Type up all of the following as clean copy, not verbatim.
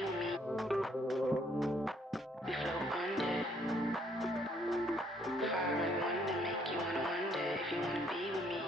be with me. We float under. Fire and wonder make you wanna wonder if you wanna be with me.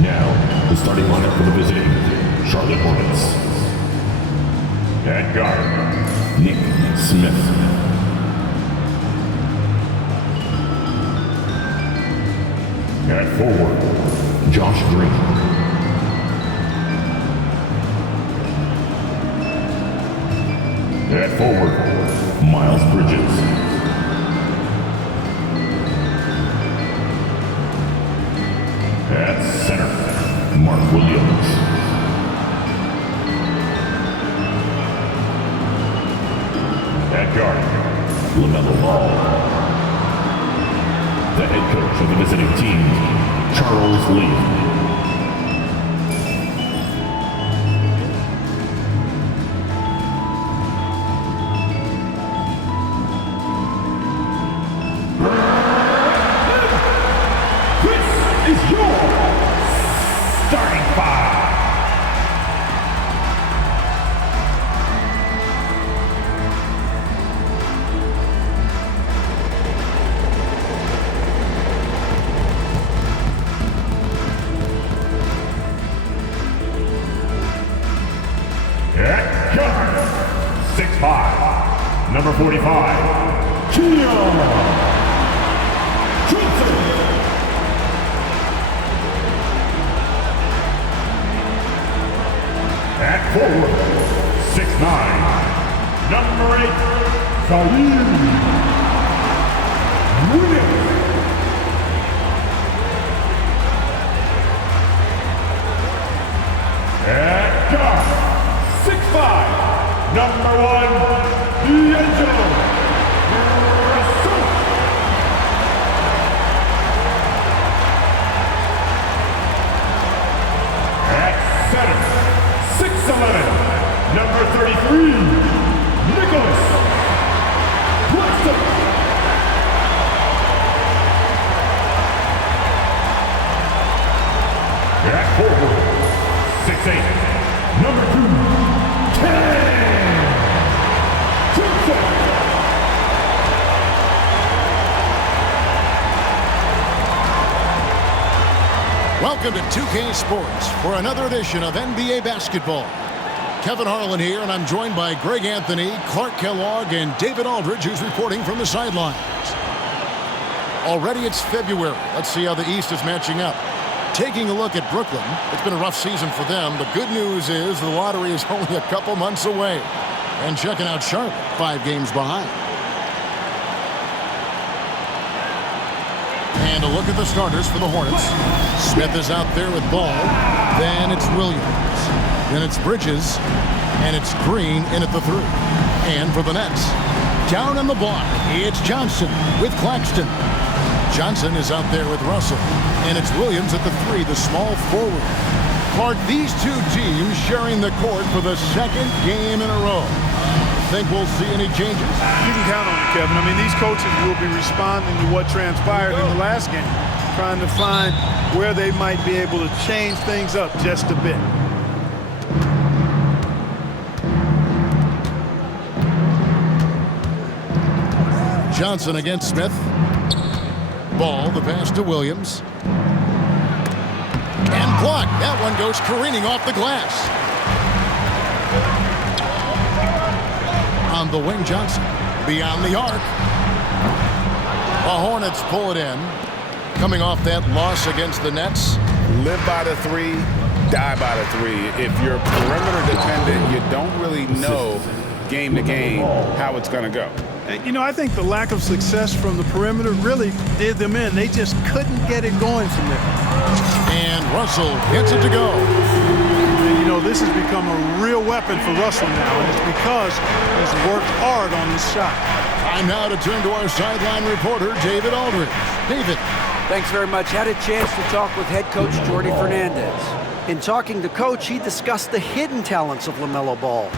Now, the starting lineup for the visiting Charlotte Hornets. At guard, Nick Smith. At forward, Josh Green. At forward, Miles Bridges. At center, Mark Williams. At guard, LaMelo Ball. The head coach of the visiting team, Charles Lee. At guard, 6'5", number 45, Keon Johnson. At forward, 6'9", number 8, Zaire Williams. Number 33, Nicholas Claxton. At forward, 6'8", number 2, Ken Johnson. Welcome to 2K Sports for another edition of NBA basketball. Kevin Harlan here, and I'm joined by Greg Anthony, Clark Kellogg, and David Aldridge, who's reporting from the sidelines. Already it's February. Let's see how the East is matching up. Taking a look at Brooklyn, it's been a rough season for them. The good news is the lottery is only a couple months away. And checking out Charlotte, 5 games behind. And a look at the starters for the Hornets. Smith is out there with ball. Then it's Williams. Then it's Bridges. And it's Green in at the 3. And for the Nets, down on the block, it's Johnson with Claxton. Johnson is out there with Russell. And it's Williams at the 3, the small forward. Clark, these two teams sharing the court for the second game in a row. Think we'll see any changes? You can count on it, Kevin. I mean, these coaches will be responding to what transpired in the last game, trying to find where they might be able to change things up just a bit. Johnson against Smith. Ball, the pass to Williams. And blocked. That one goes careening off the glass. On the wing, Johnson. Beyond the arc. The Hornets pull it in. Coming off that loss against the Nets. Live by the 3, die by the 3. If you're perimeter dependent, you don't really know game to game how it's going to go. You know, I think the lack of success from the perimeter really did them in. They just couldn't get it going from there. And Russell gets it to go. And, you know, this has become a real weapon for Russell now, and it's because he's worked hard on this shot. Time now to turn to our sideline reporter, David Aldridge. David. Thanks very much. Had a chance to talk with head coach Jordi Fernandez. In talking to Coach, he discussed the hidden talents of LaMelo Ball.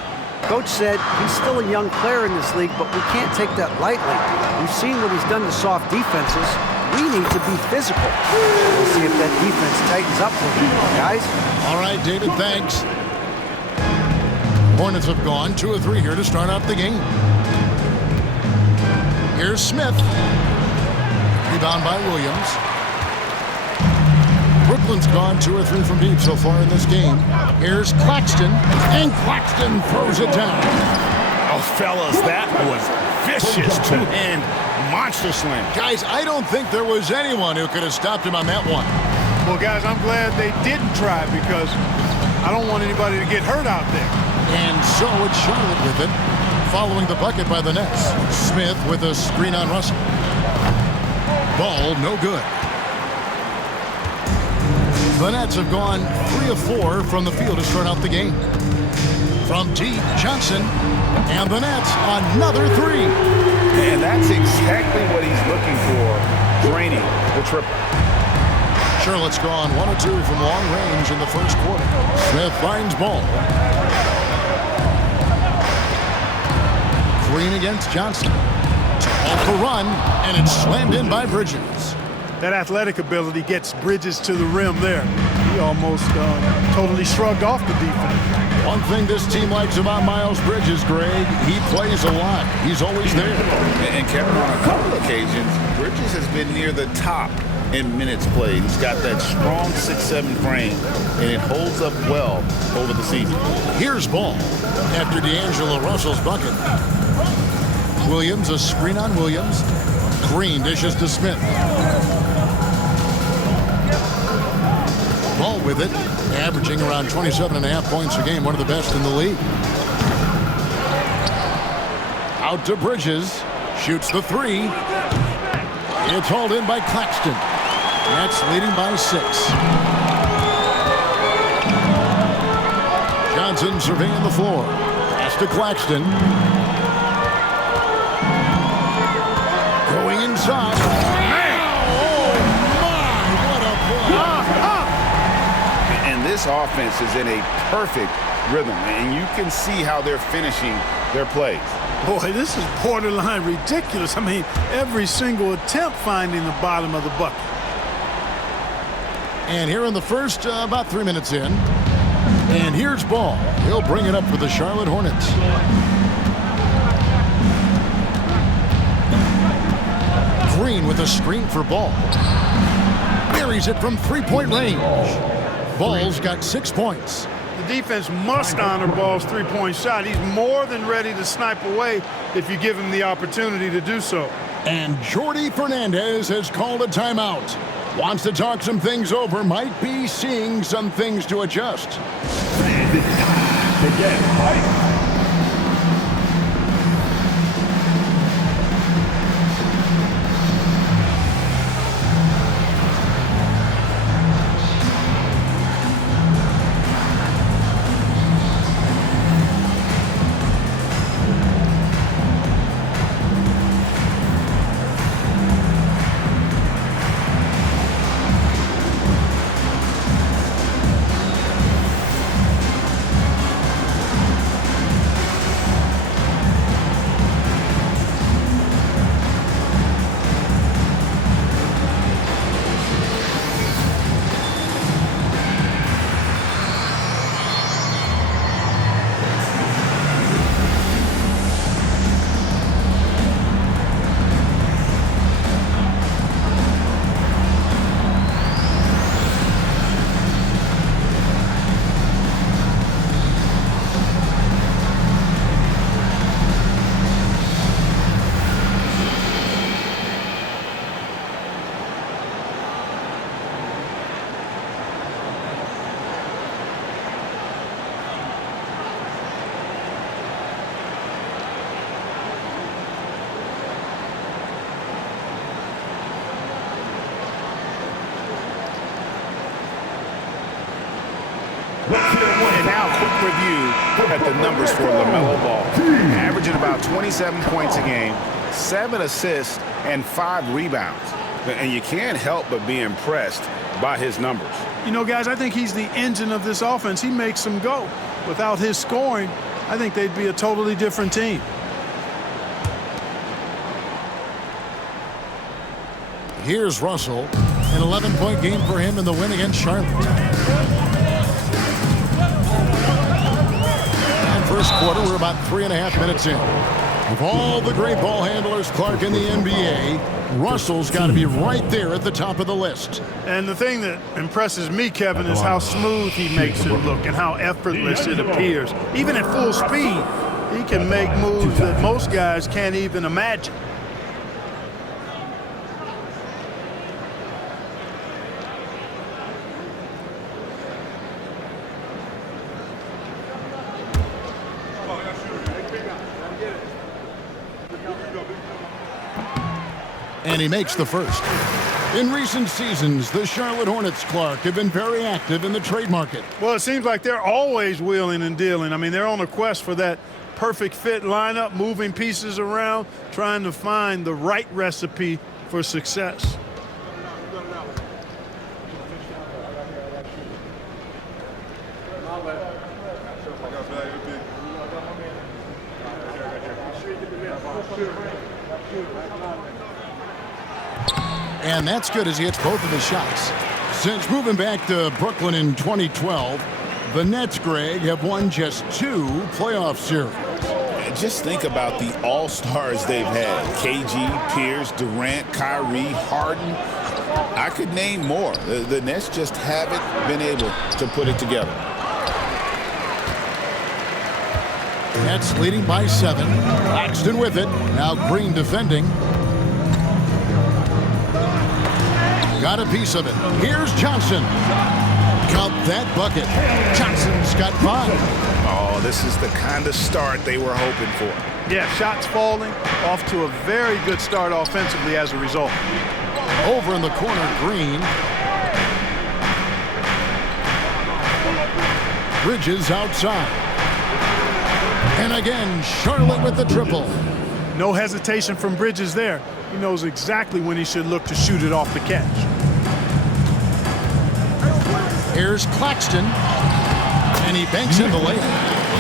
Coach said he's still a young player in this league, but we can't take that lightly. We've seen what he's done to soft defenses. We need to be physical. We'll see if that defense tightens up for him, guys. All right, David, thanks. Hornets have gone 2 of 3 here to start out the game. Here's Smith. Rebound by Williams. Brooklyn's gone 2 or 3 from deep so far in this game. Here's Claxton, and Claxton throws it down. Oh, fellas, that was vicious two-hand monster slam. Guys, I don't think there was anyone who could have stopped him on that one. Well, guys, I'm glad they didn't try because I don't want anybody to get hurt out there. And so it's Charlotte with it, following the bucket by the Nets. Smith with a screen on Russell. Ball, no good. The Nets have gone 3 of 4 from the field to start out the game. From deep, Johnson, and the Nets another 3. And that's exactly what he's looking for, draining the triple. Charlotte's gone 1 of 2 from long range in the first quarter. Smith finds ball. Green against Johnson. Off the run, and it's slammed in by Bridges. That athletic ability gets Bridges to the rim there. He almost totally shrugged off the defense. One thing this team likes about Miles Bridges, Greg, he plays a lot. He's always there. And Kevin, on a couple occasions, Bridges has been near the top in minutes played. He's got that strong 6'7" frame, and it holds up well over the season. Here's ball after D'Angelo Russell's bucket. Williams, a screen on Williams. Green dishes to Smith. Ball with it, averaging around 27.5 points a game, one of the best in the league. Out to Bridges, shoots the 3. It's hauled in by Claxton. Nets leading by 6. Johnson surveying the floor. Pass to Claxton. Going inside. And this offense is in a perfect rhythm, and you can see how they're finishing their plays. Boy, this is borderline ridiculous. I mean, every single attempt finding the bottom of the bucket. And here in the first, about 3 minutes in. And here's Ball. He'll bring it up for the Charlotte Hornets. Green with a screen for Ball. Buries it from three-point range. Ball's got 6 points. The defense must honor Ball's three-point shot. He's more than ready to snipe away if you give him the opportunity to do so. And Jordi Fernandez has called a timeout. Wants to talk some things over, might be seeing some things to adjust. And it's time to get hyped. And now a quick review at the numbers for LaMelo Ball. Averaging about 27 points a game, 7 assists, and 5 rebounds. And you can't help but be impressed by his numbers. You know, guys, I think he's the engine of this offense. He makes them go. Without his scoring, I think they'd be a totally different team. Here's Russell. An 11-point game for him in the win against Charlotte. First quarter, we're about 3.5 minutes in. Of all the great ball handlers, Clark, in the NBA, Russell's got to be right there at the top of the list. And the thing that impresses me, Kevin, is how smooth he makes it look and how effortless it appears. Even at full speed, he can make moves that most guys can't even imagine. And he makes the first. In recent seasons, the Charlotte Hornets, Clark, have been very active in the trade market. Well, it seems like they're always wheeling and dealing. I mean, they're on a quest for that perfect fit lineup, moving pieces around, trying to find the right recipe for success. And that's good as he hits both of his shots. Since moving back to Brooklyn in 2012, the Nets, Greg, have won just 2 playoff series. Just think about the all-stars they've had. KG, Pierce, Durant, Kyrie, Harden. I could name more. The Nets just haven't been able to put it together. Nets leading by 7. Claxton with it. Now Green defending. Got a piece of it. Here's Johnson. Count that bucket. Johnson's got 5. Oh, this is the kind of start they were hoping for. Yeah, shots falling, off to a very good start offensively as a result. Over in the corner, Green. Bridges outside. And again, Charlotte with the triple. No hesitation from Bridges there. He knows exactly when he should look to shoot it off the catch. Here's Claxton. And he banks in the layup.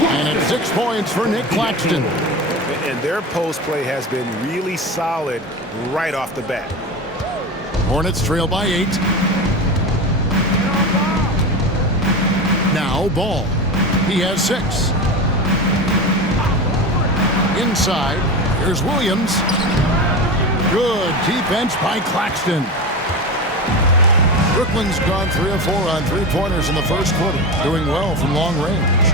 And it's 6 points for Nick Claxton. And their post play has been really solid right off the bat. Hornets trail by 8. Now Ball. He has 6. Inside, here's Williams. Good defense by Claxton. Brooklyn's gone 3 of 4 on three-pointers in the first quarter, doing well from long range.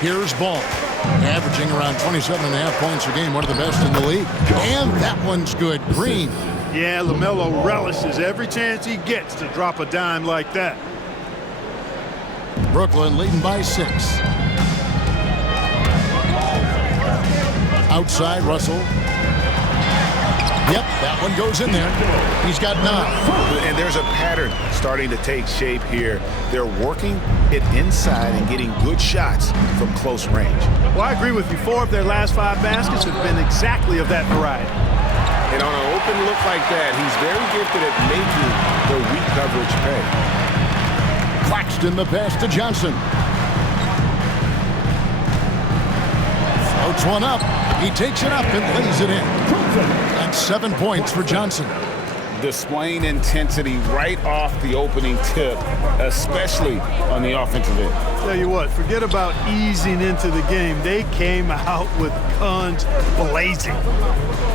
Here's Ball, averaging around 27.5 points a game, one of the best in the league. And that one's good. Green. Yeah, LaMelo relishes every chance he gets to drop a dime like that. Brooklyn leading by 6. Outside, Russell. Yep, that one goes in there. He's got 9. And there's a pattern starting to take shape here. They're working it inside and getting good shots from close range. Well, I agree with you. 4 of their last 5 baskets have been exactly of that variety. And on an open look like that, he's very gifted at making the weak coverage pay. Claxton the pass to Johnson. Floats one up. He takes it up and lays it in. That's 7 points for Johnson. Displaying intensity right off the opening tip, especially on the offensive end. Tell you what, forget about easing into the game. They came out with guns blazing.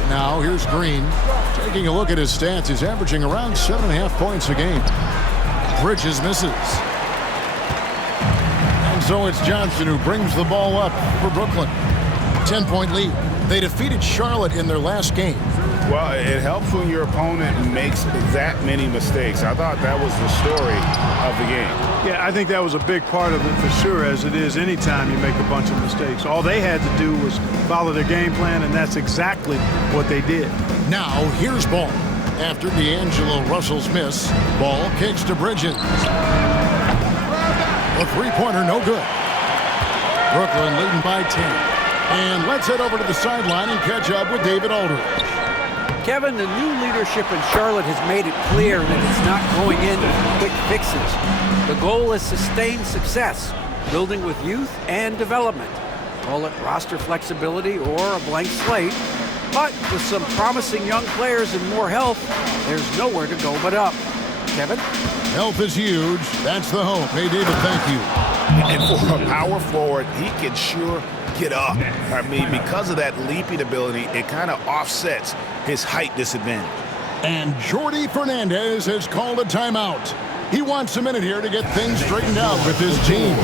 Now here's Green. Taking a look at his stats, he's averaging around 7.5 points a game. Bridges misses. And so it's Johnson who brings the ball up for Brooklyn. 10-point lead. They defeated Charlotte in their last game. Well, it helps when your opponent makes that many mistakes. I thought that was the story of the game. Yeah, I think that was a big part of it for sure, as it is anytime you make a bunch of mistakes. All they had to do was follow their game plan, and that's exactly what they did. Now here's Ball. After D'Angelo Russell's miss, Ball kicks to Bridges. A three-pointer, no good. Brooklyn leading by 10. And let's head over to the sideline and catch up with David Aldridge. Kevin, the new leadership in Charlotte has made it clear that it's not going in with quick fixes. The goal is sustained success, building with youth and development. Call it roster flexibility or a blank slate. But with some promising young players and more health, there's nowhere to go but up. Kevin? Health is huge. That's the hope. Hey, David, thank you. And for a power forward, he can sure get up. I mean, because of that leaping ability, it kind of offsets his height disadvantage. And Jordi Fernandez has called a timeout. He wants a minute here to get things straightened out with his team.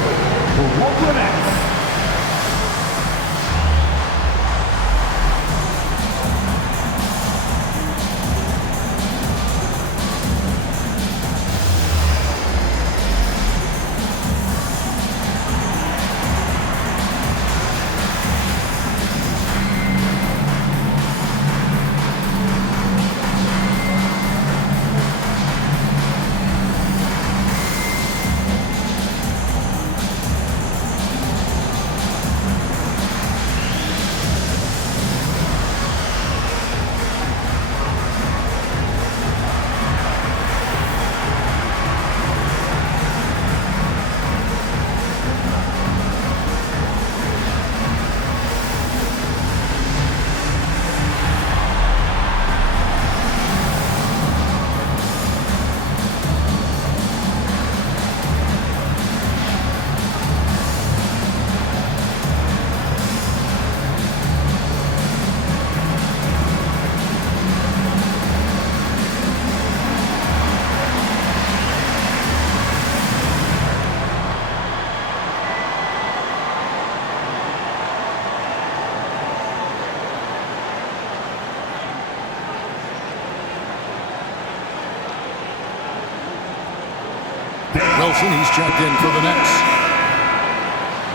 Wilson, he's checked in for the Nets.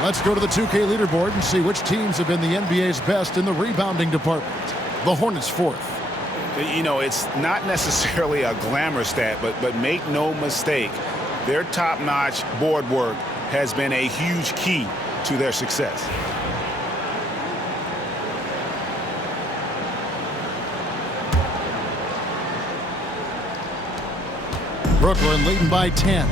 Let's go to the 2K leaderboard and see which teams have been the NBA's best in the rebounding department. The Hornets fourth. You know, it's not necessarily a glamour stat, but make no mistake, their top-notch board work has been a huge key to their success. Brooklyn leading by 10.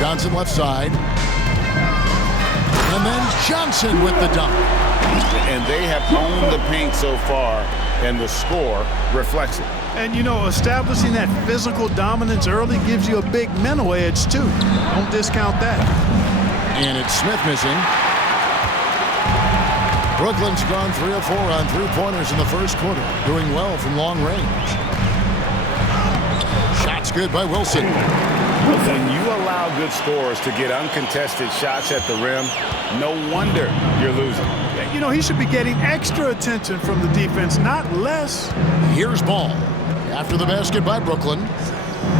Johnson left side. And then Johnson with the dunk. And they have owned the paint so far, and the score reflects it. And, you know, establishing that physical dominance early gives you a big mental edge, too. Don't discount that. And it's Smith missing. Brooklyn's gone 3 of 4 on three-pointers in the first quarter, doing well from long range. Shots good by Wilson. When you allow good scorers to get uncontested shots at the rim, no wonder you're losing. You know, he should be getting extra attention from the defense, not less. Here's Ball. After the basket by Brooklyn.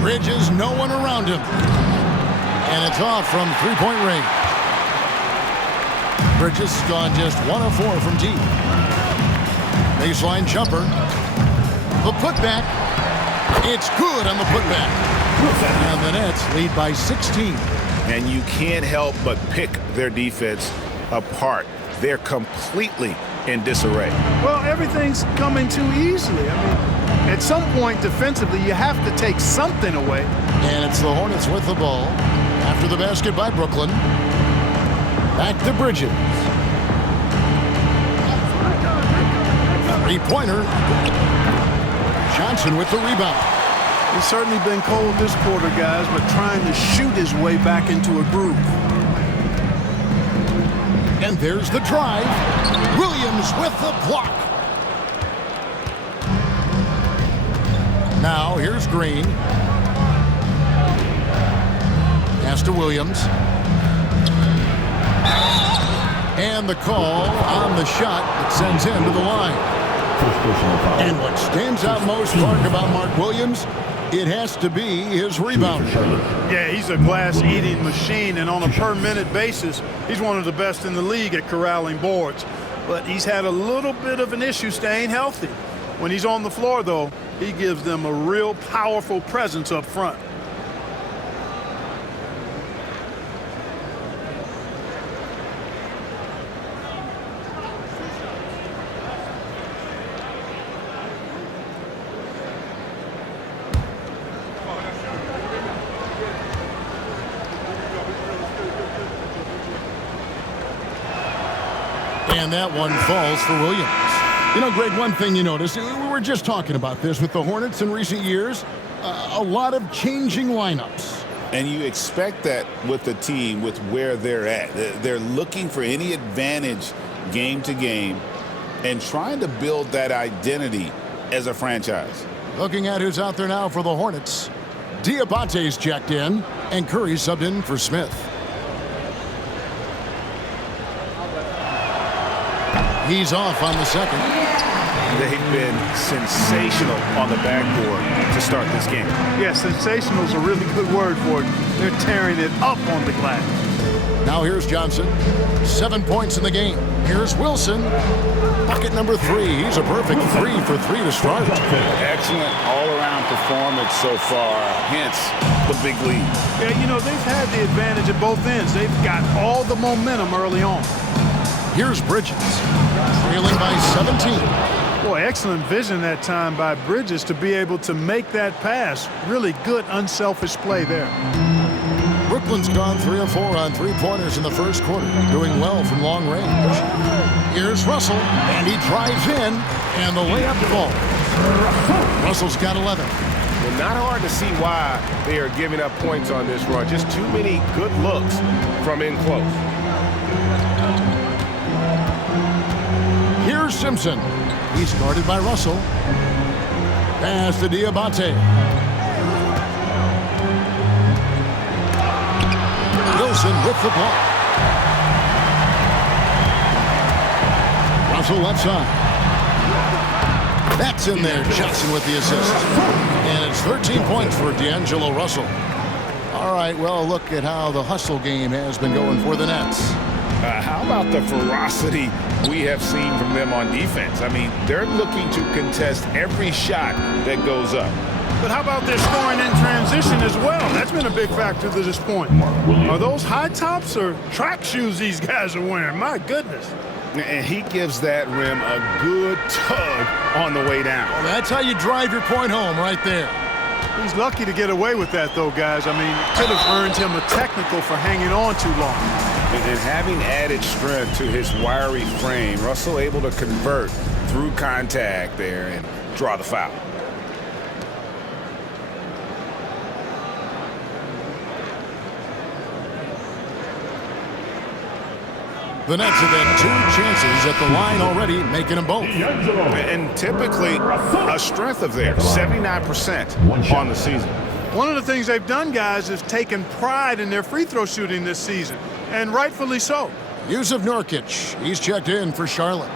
Bridges, no one around him. And it's off from three-point range. Bridges has gone just 1 of 4 from deep. Baseline jumper. The putback. It's good on the putback. And the Nets lead by 16. And you can't help but pick their defense apart. They're completely in disarray. Well, everything's coming too easily. I mean, at some point defensively, you have to take something away. And it's the Hornets with the ball. After the basket by Brooklyn. Back to Bridges. Three-pointer. Johnson with the rebound. He's certainly been cold this quarter, guys, but trying to shoot his way back into a groove. And there's the drive. Williams with the block. Now here's Green. Pass to Williams. And the call on the shot that sends him to the line. And what stands out most, Mark, about Mark Williams, it has to be his rebound. Yeah, he's a glass-eating machine, and on a per-minute basis, he's one of the best in the league at corralling boards. But he's had a little bit of an issue staying healthy. When he's on the floor, though, he gives them a real powerful presence up front. And that one falls for Williams. You know, Greg, one thing you notice, we were just talking about this with the Hornets in recent years, a lot of changing lineups. And you expect that with the team, with where they're at. They're looking for any advantage game to game and trying to build that identity as a franchise. Looking at who's out there now for the Hornets. Diabate's checked in, and Curry subbed in for Smith. He's off on the second. They've been sensational on the backboard to start this game. Yeah, sensational is a really good word for it. They're tearing it up on the glass. Now here's Johnson. 7 points in the game. Here's Wilson. Bucket number 3. He's a perfect 3 for 3 to start. Excellent all-around performance so far, hence the big lead. Yeah, you know, they've had the advantage at both ends. They've got all the momentum early on. Here's Bridges, trailing by 17. Boy, excellent vision that time by Bridges to be able to make that pass. Really good, unselfish play there. Brooklyn's gone 3 of 4 on three-pointers in the first quarter, doing well from long range. Here's Russell, and he drives in, and the layup falls. Russell's got 11. Well, not hard to see why they are giving up points on this run. Just too many good looks from in close. Here's Simpson. He's guarded by Russell. Pass to Diabate. Wilson with the ball. Russell left side. That's in there. Johnson with the assist. And it's 13 points for D'Angelo Russell. All right, well, look at how the hustle game has been going for the Nets. How about the ferocity we have seen from them on defense? I mean, they're looking to contest every shot that goes up. But how about their scoring in transition as well? That's been a big factor to this point. Are those high tops or track shoes these guys are wearing? My goodness. And he gives that rim a good tug on the way down. Well, that's how you drive your point home right there. He's lucky to get away with that, though, guys. I mean, could have earned him a technical for hanging on too long. And having added strength to his wiry frame, Russell able to convert through contact there and draw the foul. The Nets have had 2 chances at the line already, making them both. And typically a strength of theirs, 79% on the season. One of the things they've done, guys, is taken pride in their free throw shooting this season, and rightfully so. Yusuf Nurkic, he's checked in for Charlotte.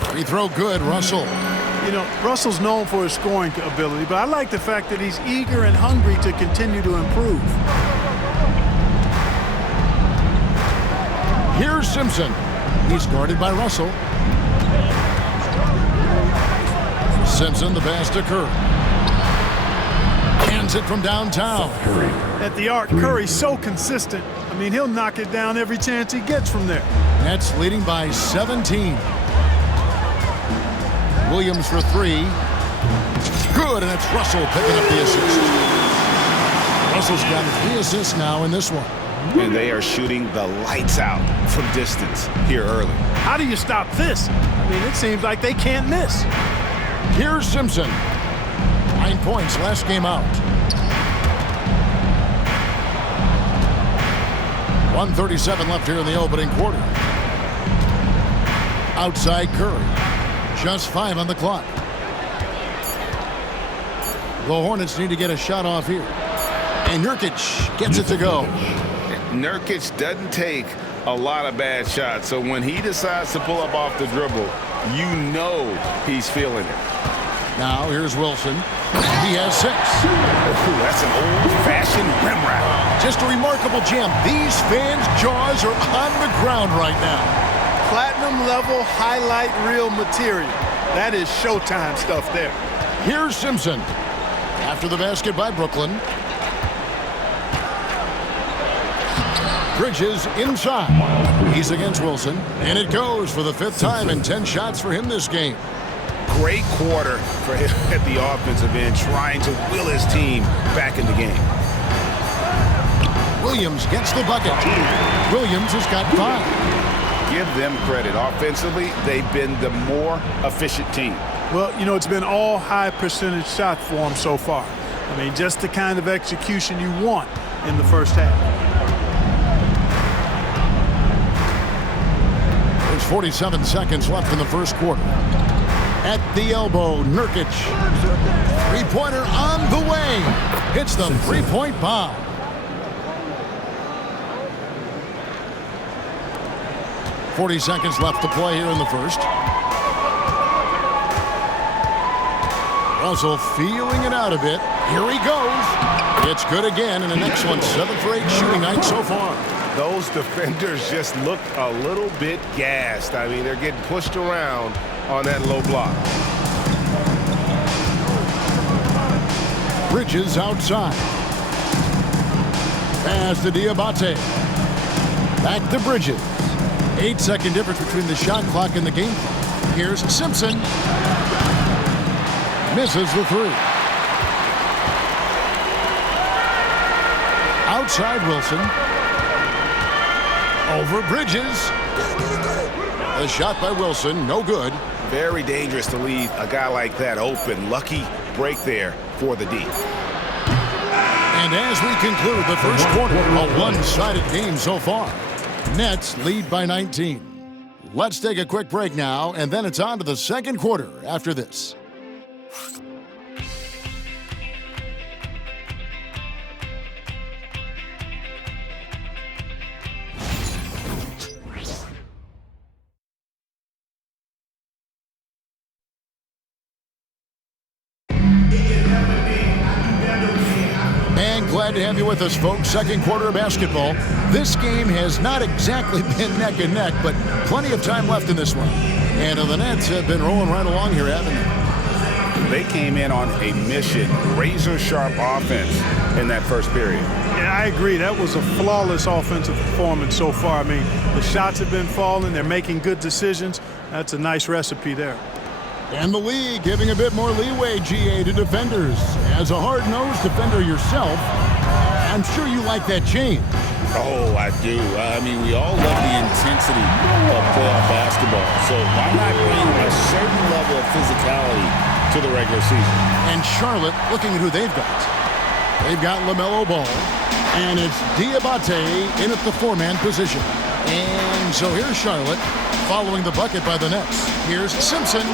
Free throw good, Russell. You know, Russell's known for his scoring ability, but I like the fact that he's eager and hungry to continue to improve. Here's Simpson. He's guarded by Russell. Simpson, the pass to Curry. Hands it from downtown. At the arc, Curry's so consistent. I mean, he'll knock it down every chance he gets from there. Nets leading by 17. Williams for 3. Good, and it's Russell picking up the assist. Russell's got 3 assists now in this one. And they are shooting the lights out from distance here early. How do you stop this? I mean, it seems like they can't miss. Here's Simpson. 9 points last game out. 1:37 left here in the opening quarter. Outside Curry. Just 5 on the clock. The Hornets need to get a shot off here. And Nurkic gets it to go. Nurkic doesn't take a lot of bad shots, so when he decides to pull up off the dribble, you know he's feeling it. Now here's Wilson. He has 6. Ooh, that's an old-fashioned rim wrap. Just a remarkable jam. These fans' jaws are on the ground right now. Platinum level highlight reel material. That is Showtime stuff there. Here's Simpson. After the basket by Brooklyn. Bridges inside. He's against Wilson. And it goes for the 5th time and 10 shots for him this game. Great quarter for him at the offensive end, trying to will his team back in the game. Williams gets the bucket. Williams has got 5. Give them credit. Offensively, they've been the more efficient team. Well, you know, it's been all high percentage shots for them so far. I mean, just the kind of execution you want in the first half. There's 47 seconds left in the first quarter. At the elbow, Nurkic. 3-pointer on the way. Hits the 3-point bomb. .40 seconds left to play here in the first. Russell feeling it out a bit. Here he goes. It's good again, and the next one 7 for 8 shooting night so far. Those defenders just look a little bit gassed. I mean, they're getting pushed around on that low block. Bridges outside. Pass to Diabate. Back to Bridges. 8-second difference between the shot clock and the game clock. Here's Simpson. Misses the 3. Outside Wilson. Over Bridges. A shot by Wilson, no good. Very dangerous to leave a guy like that open. Lucky break there for the D. And as we conclude the first quarter, a one-sided game so far. Nets lead by 19. Let's take a quick break now, and then it's on to the second quarter after this. Glad to have you with us, folks. Second quarter of basketball. This game has not exactly been neck and neck, but plenty of time left in this one. And the Nets have been rolling right along here, haven't they? They came in on a mission, razor-sharp offense in that first period. Yeah, I agree. That was a flawless offensive performance so far. I mean, the shots have been falling. They're making good decisions. That's a nice recipe there. And the league giving a bit more leeway, GA, to defenders. As a hard-nosed defender yourself, I'm sure you like that change. Oh, I do. I mean, we all love the intensity of playoff basketball. So why not bring a certain level of physicality to the regular season? And Charlotte, looking at who they've got. They've got LaMelo Ball, and it's Diabate in at the four-man position. And so here's Charlotte following the bucket by the Nets. Here's Simpson.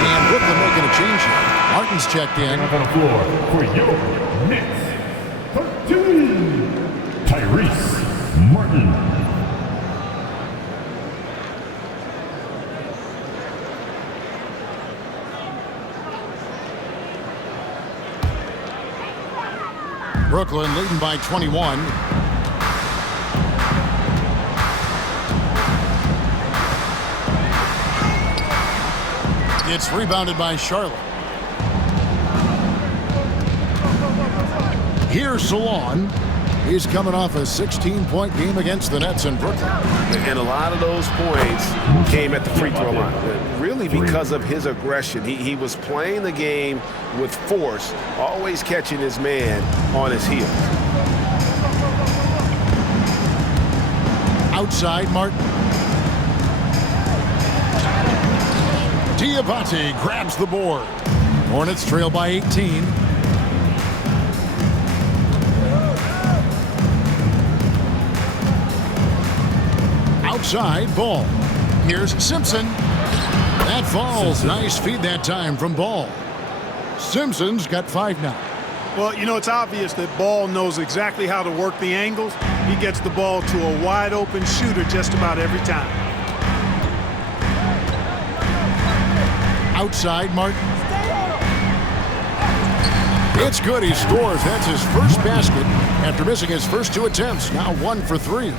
And Brooklyn making a change here. Martin's checked in. On the floor for your Knicks, 13, Tyrese Martin. Brooklyn leading by 21. It's rebounded by Charlotte. Here's Salon. He's coming off a 16-point game against the Nets in Brooklyn. And a lot of those points came at the free throw line. Really because of his aggression. He was playing the game with force, always catching his man on his heels. Outside, Martin. Diabate grabs the board. Hornets trail by 18. Outside, Ball. Here's Simpson. That falls. Nice feed that time from Ball. Simpson's got 5 now. Well, you know, it's obvious that Ball knows exactly how to work the angles. He gets the ball to a wide-open shooter just about every time. Outside, Martin. It's good. He scores. That's his first basket after missing his first 2 attempts. Now 1 for 3.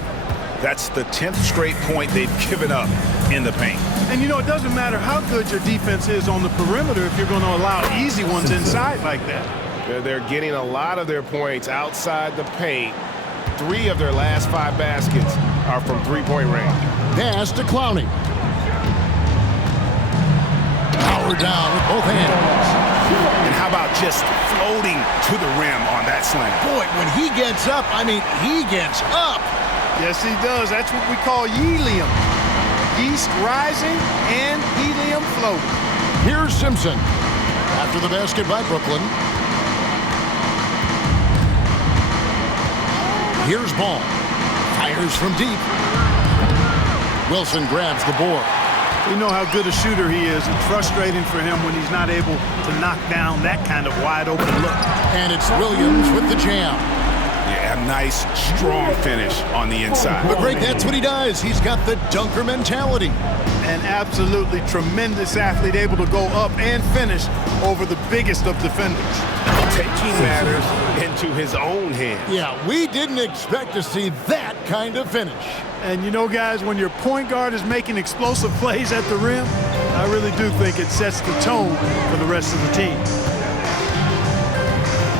That's the 10th straight point they've given up in the paint. And, you know, it doesn't matter how good your defense is on the perimeter if you're going to allow easy ones inside like that. They're getting a lot of their points outside the paint. 3 of their last 5 baskets are from three-point range. Pass to Clowney. Power down with both hands. And how about just floating to the rim on that slam? Boy, when he gets up, I mean, he gets up. Yes, he does. That's what we call helium. Yeast rising and helium floating. Here's Simpson. After the basket by Brooklyn. Here's Ball. Fires from deep. Wilson grabs the board. We know how good a shooter he is. It's frustrating for him when he's not able to knock down that kind of wide open look. And it's Williams with the jam. Yeah, a nice, strong finish on the inside. But Greg, that's what he does. He's got the dunker mentality. An absolutely tremendous athlete, able to go up and finish over the biggest of defenders. Taking matters into his own hands. Yeah, we didn't expect to see that kind of finish. And you know, guys, when your point guard is making explosive plays at the rim, I really do think it sets the tone for the rest of the team.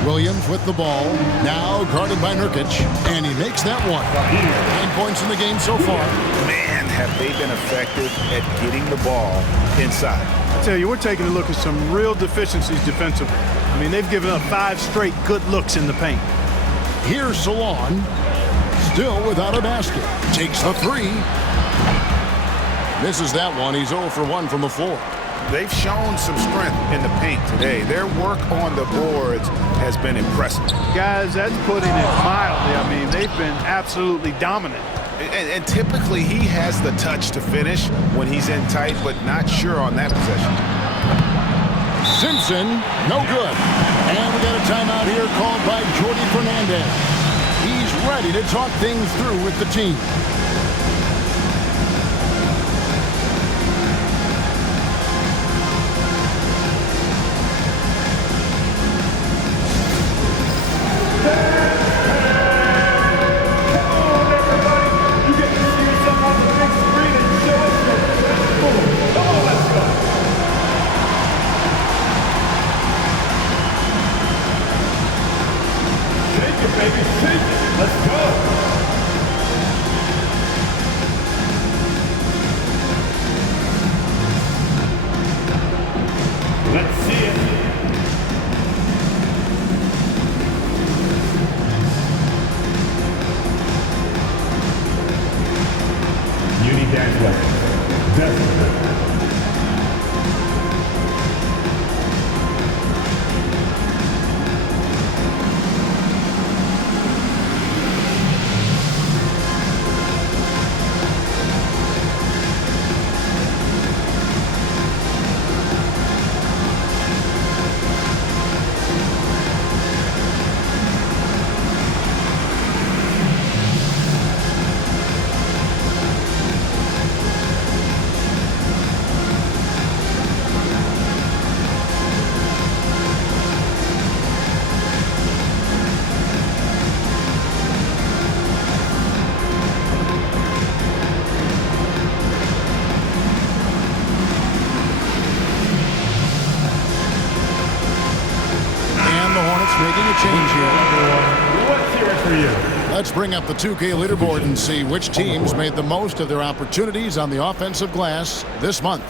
Williams with the ball, now guarded by Nurkic, and he makes that one. 9 points in the game so far. Man, have they been effective at getting the ball inside. I tell you, we're taking a look at some real deficiencies defensively. I mean, they've given up 5 straight good looks in the paint. Here's Salon, still without a basket. Takes the 3. Misses that one. He's 0 for 1 from the floor. They've shown some strength in the paint today. Their work on the boards has been impressive. Guys, that's putting it mildly. I mean, they've been absolutely dominant. And typically he has the touch to finish when he's in tight, but not sure on that possession. Simpson, no good. And we got a timeout here called by Jordy Fernandez. He's ready to talk things through with the team. Making a change here. Let's hear it for you. Let's bring up the 2K leaderboard and see which teams made the most of their opportunities on the offensive glass this month.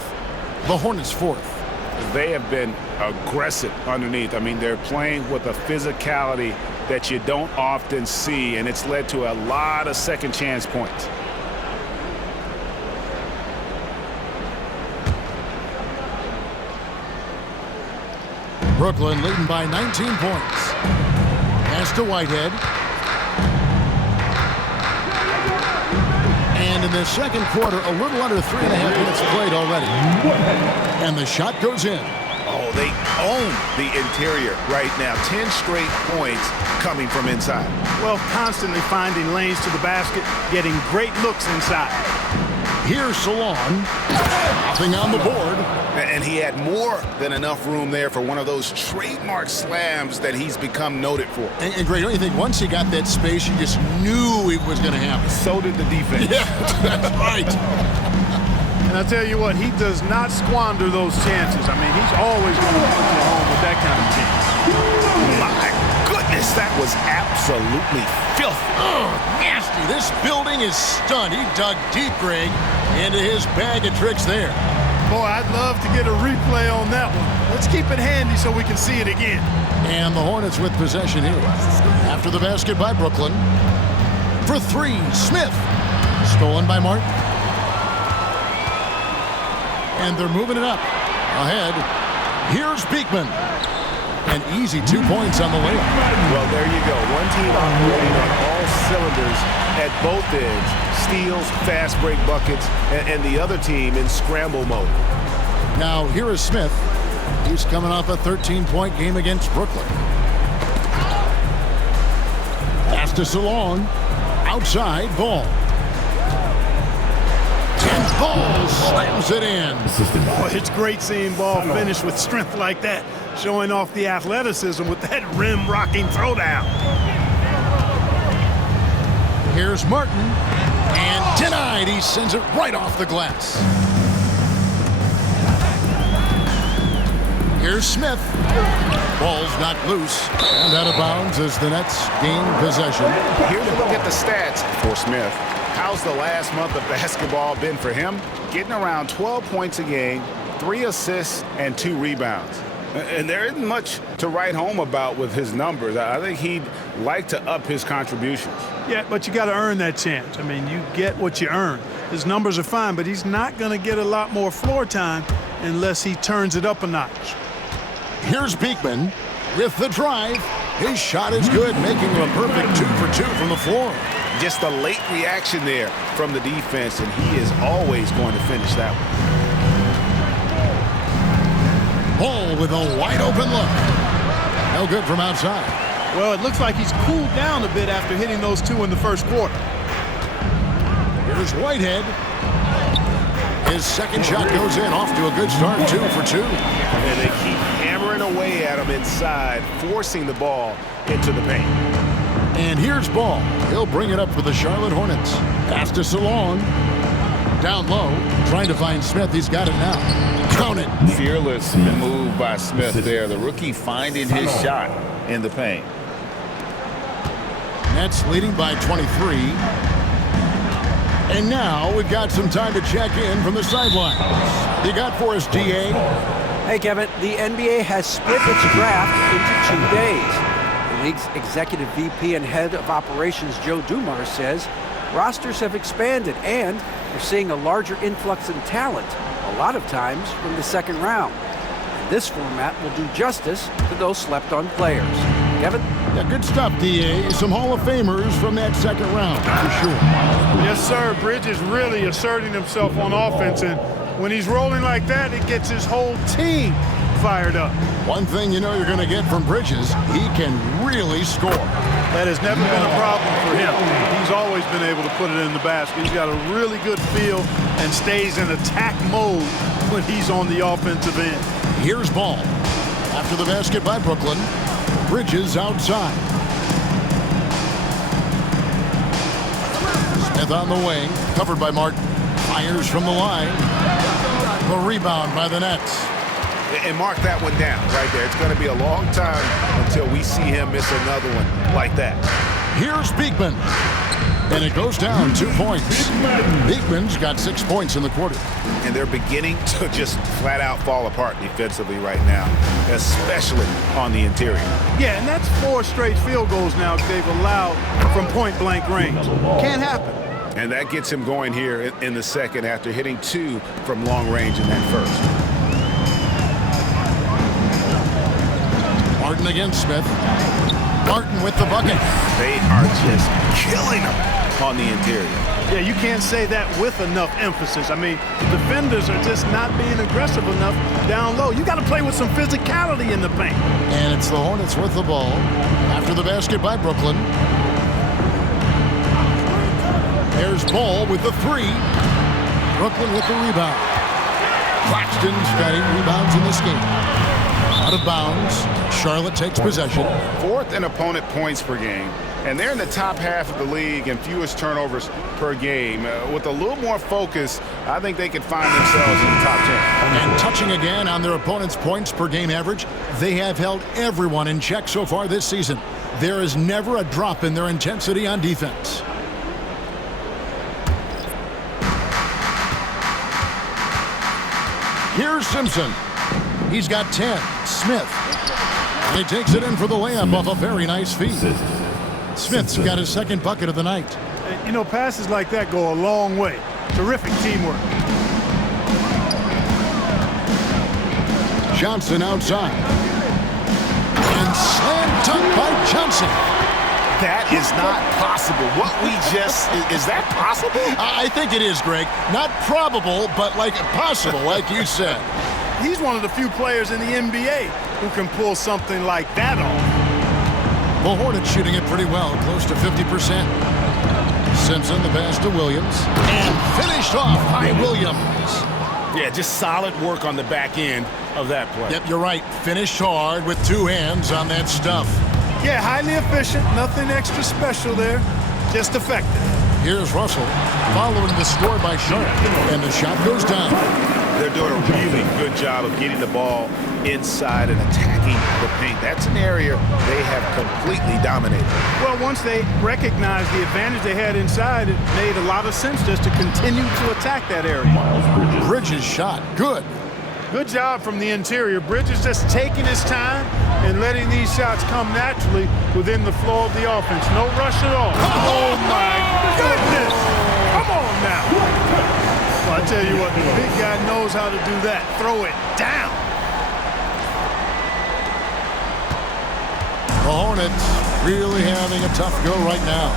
The Hornets fourth. They have been aggressive underneath. I mean, they're playing with a physicality that you don't often see, and it's led to a lot of second chance points. Brooklyn leading by 19 points. Pass to Whitehead. And in the second quarter, a little under 3.5 minutes played already. And the shot goes in. Oh, they own the interior right now. 10 straight points coming from inside. Well, constantly finding lanes to the basket, getting great looks inside. Here's Salon. Nothing on the board. And he had more than enough room there for one of those trademark slams that he's become noted for. And Greg, don't you think once he got that space, you just knew it was going to happen? So did the defense. Yeah, that's right. And I tell you what, he does not squander those chances. I mean, he's always going to punch it home with that kind of chance. My goodness, that was absolutely filthy. Oh, nasty. This building is stunned. He dug deep, Greg, into his bag of tricks there. Boy, I'd love to get a replay on that one. Let's keep it handy so we can see it again. And the Hornets with possession here. After the basket by Brooklyn. For three, Smith. Stolen by Martin. And they're moving it up. Ahead, here's Beekman. An easy 2 points on the layup. Well, there you go. One team operating on all cylinders at both ends. Steals, fast break buckets, and the other team in scramble mode. Now, here is Smith. He's coming off a 13-point game against Brooklyn. Pass to Salon. Outside, Ball. And Ball slams it in. Boy, it's great seeing Ball finish with strength like that, showing off the athleticism with that rim-rocking throwdown. Here's Martin. And denied. He sends it right off the glass. Here's Smith. Ball's knocked loose and out of bounds as the Nets gain possession. Here to look at the stats for Smith. How's the last month of basketball been for him? Getting around 12 points a game, 3 assists, and 2 rebounds. And there isn't much to write home about with his numbers. I think he'd like to up his contributions. Yeah, but you got to earn that chance. I mean, you get what you earn. His numbers are fine, but he's not going to get a lot more floor time unless he turns it up a notch. Here's Beekman with the drive. His shot is good, making him a perfect 2 for 2 from the floor. Just a late reaction there from the defense, and he is always going to finish that one. Ball with a wide-open look. No good from outside. Well, it looks like he's cooled down a bit after hitting those 2 in the first quarter. Here's Whitehead. His second shot goes in, off to a good start, 2 for 2. And they keep hammering away at him inside, forcing the ball into the paint. And here's Ball. He'll bring it up for the Charlotte Hornets. Pass to Salon. Down low, trying to find Smith. He's got it now. Count it. Fearless move by Smith there. The rookie finding his shot in the paint. Nets leading by 23. And now we've got some time to check in from the sidelines. You got for us, DA? Hey, Kevin, the NBA has split its draft into 2 days. The league's executive VP and head of operations, Joe Dumars, says Rosters have expanded, and we're seeing a larger influx in talent, a lot of times from the second round. And this format will do justice to those slept-on players. Kevin? Yeah, good stuff, D.A. Some Hall of Famers from that second round, for sure. Yes, sir. Bridges really asserting himself on offense, and when he's rolling like that, it gets his whole team fired up. One thing you know you're going to get from Bridges, he can really score. That has never been a problem for him. He's always been able to put it in the basket. He's got a really good feel and stays in attack mode when he's on the offensive end. Here's Ball. After the basket by Brooklyn, Bridges outside. Smith on the wing, covered by Martin. Fires from the line. The rebound by the Nets. And mark that one down right there. It's going to be a long time until we see him miss another one like that. Here's Beekman. And it goes down 2 points. Beekman's got 6 points in the quarter. And they're beginning to just flat out fall apart defensively right now, especially on the interior. Yeah, and that's 4 straight field goals now they've allowed from point-blank range. Can't happen. And that gets him going here in the second after hitting 2 from long range in that first. Martin against Smith. Martin with the bucket. They are just killing him on the interior. Yeah, you can't say that with enough emphasis. I mean, defenders are just not being aggressive enough down low. You got to play with some physicality in the paint. And it's the Hornets with the ball. After the basket by Brooklyn. There's Ball with the 3. Brooklyn with the rebound. Claxton's got 8 rebounds in this game. Out of bounds. Charlotte takes possession. 4th in opponent points per game. And they're in the top half of the league and fewest turnovers per game. With a little more focus, I think they could find themselves in the top 10. And touching again on their opponent's points per game average, they have held everyone in check so far this season. There is never a drop in their intensity on defense. Here's Simpson. He's got 10. Smith. And he takes it in for the layup off a very nice feed. Smith's got his 2nd bucket of the night. You know, passes like that go a long way. Terrific teamwork. Johnson outside. And slam dunk by Johnson. That is not possible. What we just, is that possible? I think it is, Greg. Not probable, but like possible, like you said. He's one of the few players in the NBA who can pull something like that off. The Hornets shooting it pretty well, close to 50%. Simpson, the pass to Williams. And finished off by Williams. Yeah, just solid work on the back end of that play. Yep, you're right. Finished hard with 2 hands on that stuff. Yeah, highly efficient. Nothing extra special there. Just effective. Here's Russell following the score by Sharp. And the shot goes down. They're doing a really good job of getting the ball inside and attacking the paint. That's an area they have completely dominated. Well, once they recognized the advantage they had inside, it made a lot of sense just to continue to attack that area. Bridges shot. Good. Good job from the interior. Bridges just taking his time and letting these shots come naturally within the flow of the offense. No rush at all. Oh, my goodness. Come on now. Well, I tell you what, the big guy knows how to do that. Throw it down. The Hornets really having a tough go right now.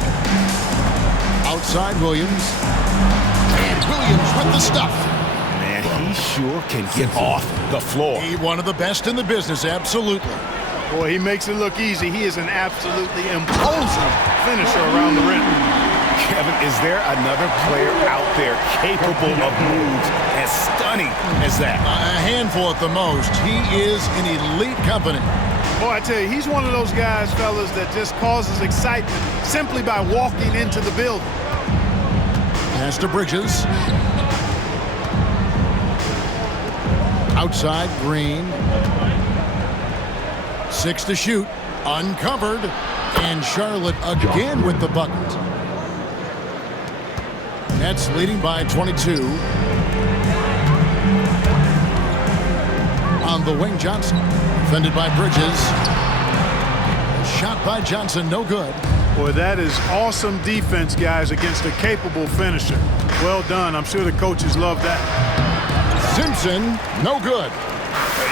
Outside Williams. And Williams with the stuff. Man, he sure can get off the floor. He one of the best in the business, absolutely. Boy, he makes it look easy. He is an absolutely imposing finisher around the rim. Kevin, is there another player out there capable of moves as stunning as that? A handful at the most. He is in elite company. Boy, I tell you, he's one of those guys, fellas, that just causes excitement simply by walking into the building. Pass to Bridges. Outside, Green. 6 to shoot. Uncovered. And Charlotte again with the bucket. Nets leading by 22. On the wing, Johnson. Defended by Bridges. Shot by Johnson, no good. Boy, that is awesome defense, guys, against a capable finisher. Well done. I'm sure the coaches love that. Simpson, no good.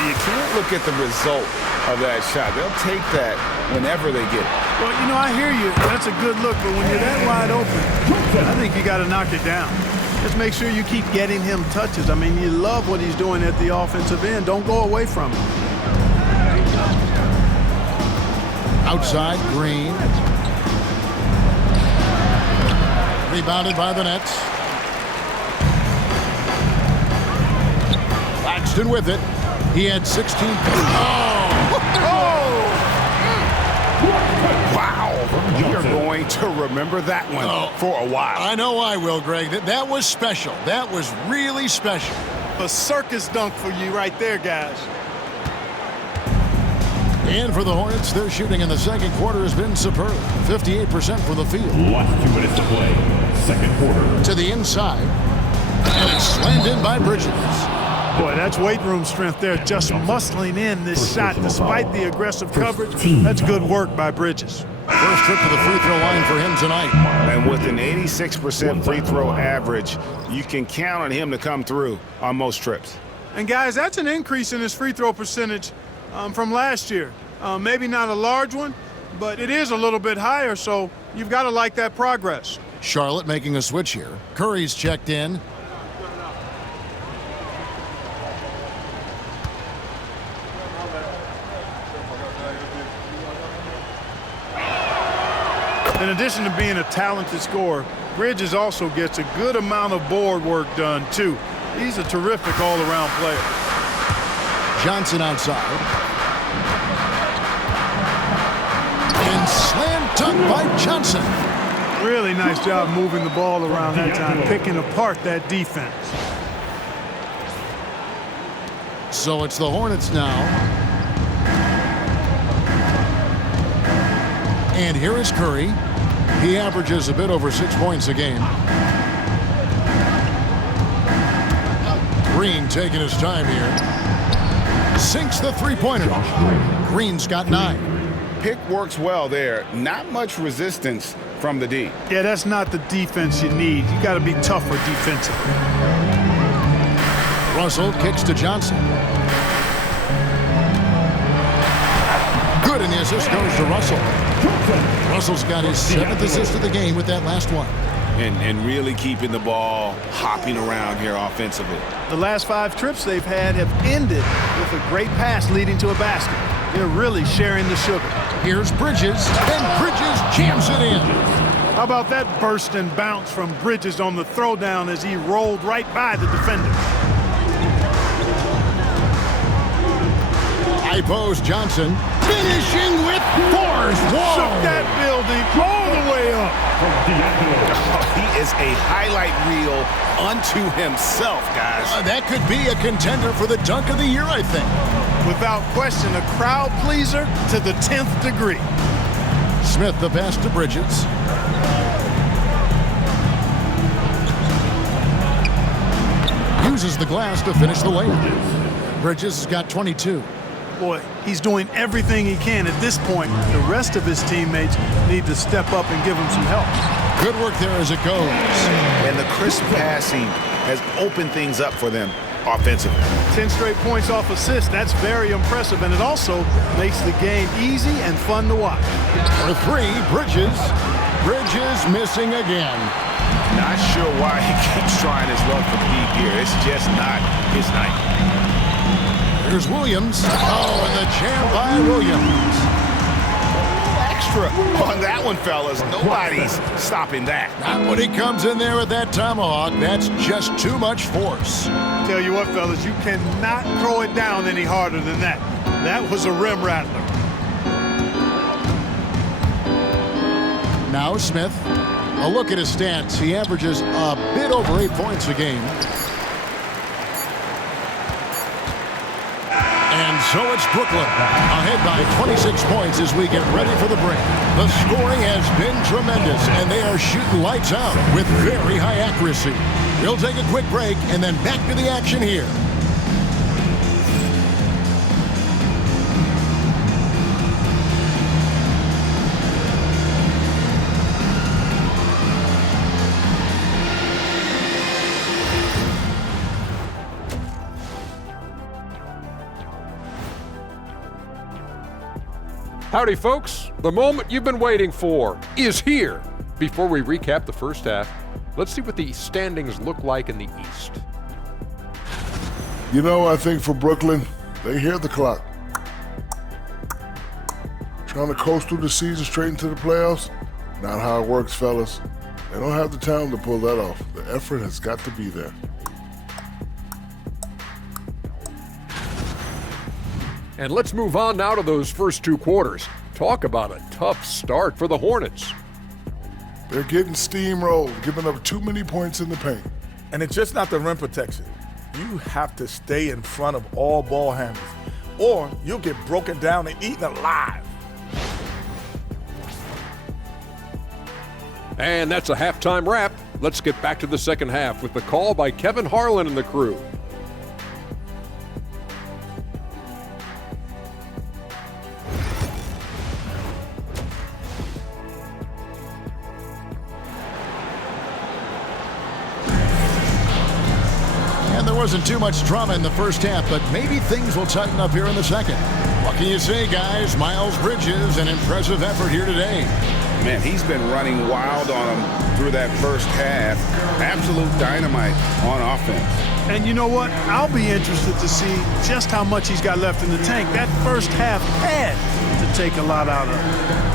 You can't look at the result of that shot. They'll take that whenever they get it. Well, you know, I hear you. That's a good look, but when you're that wide open, I think you got to knock it down. Just make sure you keep getting him touches. I mean, you love what he's doing at the offensive end. Don't go away from him. Outside, Green. Rebounded by the Nets. Laxton with it. He had 16. Wow. You're going to remember that one for a while. I know I will, Greg. That was special. That was really special. A circus dunk for you right there, guys. And for the Hornets, their shooting in the second quarter has been superb. 58% from the field. Last 2 minutes to play. Second quarter. To the inside. And it's slammed in by Bridges. Boy, that's weight room strength there, just muscling in this shot despite the aggressive coverage. That's good work by Bridges. First trip to the free throw line for him tonight. And with an 86% free throw average, you can count on him to come through on most trips. And guys, that's an increase in his free throw percentage from last year. Maybe not a large one, but it is a little bit higher, so you've got to like that progress. Charlotte making a switch here. Curry's checked in. In addition to being a talented scorer, Bridges also gets a good amount of board work done, too. He's a terrific all-around player. Johnson outside. And slam dunk by Johnson. Really nice job moving the ball around that time, picking apart that defense. So it's the Hornets now. And here is Curry. He averages a bit over 6 points a game. Green taking his time here. Sinks the three-pointer. Green's got 9. Pick works well there. Not much resistance from the D. Yeah, that's not the defense you need. You got to be tougher defensively. Russell kicks to Johnson. Good, and the assist goes to Russell. Russell's got his 7th assist of the game with that last one. And really keeping the ball hopping around here offensively. The last 5 trips they've had have ended with a great pass leading to a basket. They're really sharing the sugar. Here's Bridges, and Bridges jams it in. How about that burst and bounce from Bridges on the throwdown as he rolled right by the defender? High post Johnson, finishing with force. Whoa! Shook that building all the way up. He is a highlight reel unto himself, guys. That could be a contender for the dunk of the year, I think. Without question, a crowd pleaser to the 10th degree. Smith the pass to Bridges. Uses the glass to finish the layup. Bridges has got 22. Boy, he's doing everything he can at this point. The rest of his teammates need to step up and give him some help. Good work there as it goes. And the crisp passing has opened things up for them offensively. 10 straight points off assists. That's very impressive, and it also makes the game easy and fun to watch. For 3, Bridges. Bridges missing again. Not sure why he keeps trying his luck from deep here. It's just not his night. Here's Williams. Oh, and the jam by Williams. Extra on that one, fellas. Nobody's stopping that. Not when he comes in there with that tomahawk. That's just too much force. Tell you what, fellas, you cannot throw it down any harder than that. That was a rim rattler. Now Smith. A look at his stats. He averages a bit over 8 points a game. And so it's Brooklyn, ahead by 26 points as we get ready for the break. The scoring has been tremendous, and they are shooting lights out with very high accuracy. We'll take a quick break and then back to the action here. Howdy, folks. The moment you've been waiting for is here. Before we recap the first half, let's see what the standings look like in the East. You know, I think for Brooklyn, they hear the clock. Trying to coast through the season straight into the playoffs? Not how it works, fellas. They don't have the time to pull that off. The effort has got to be there. And let's move on now to those first two quarters. Talk about a tough start for the Hornets. They're getting steamrolled, giving up too many points in the paint. And it's just not the rim protection. You have to stay in front of all ball handlers, or you'll get broken down and eaten alive. And that's a halftime wrap. Let's get back to the second half with the call by Kevin Harlan and the crew. There wasn't too much drama in the first half, but maybe things will tighten up here in the second. What can you say, guys? Miles Bridges, an impressive effort here today. Man, he's been running wild on him through that first half. Absolute dynamite on offense. And you know what? I'll be interested to see just how much he's got left in the tank. That first half had to take a lot out of him.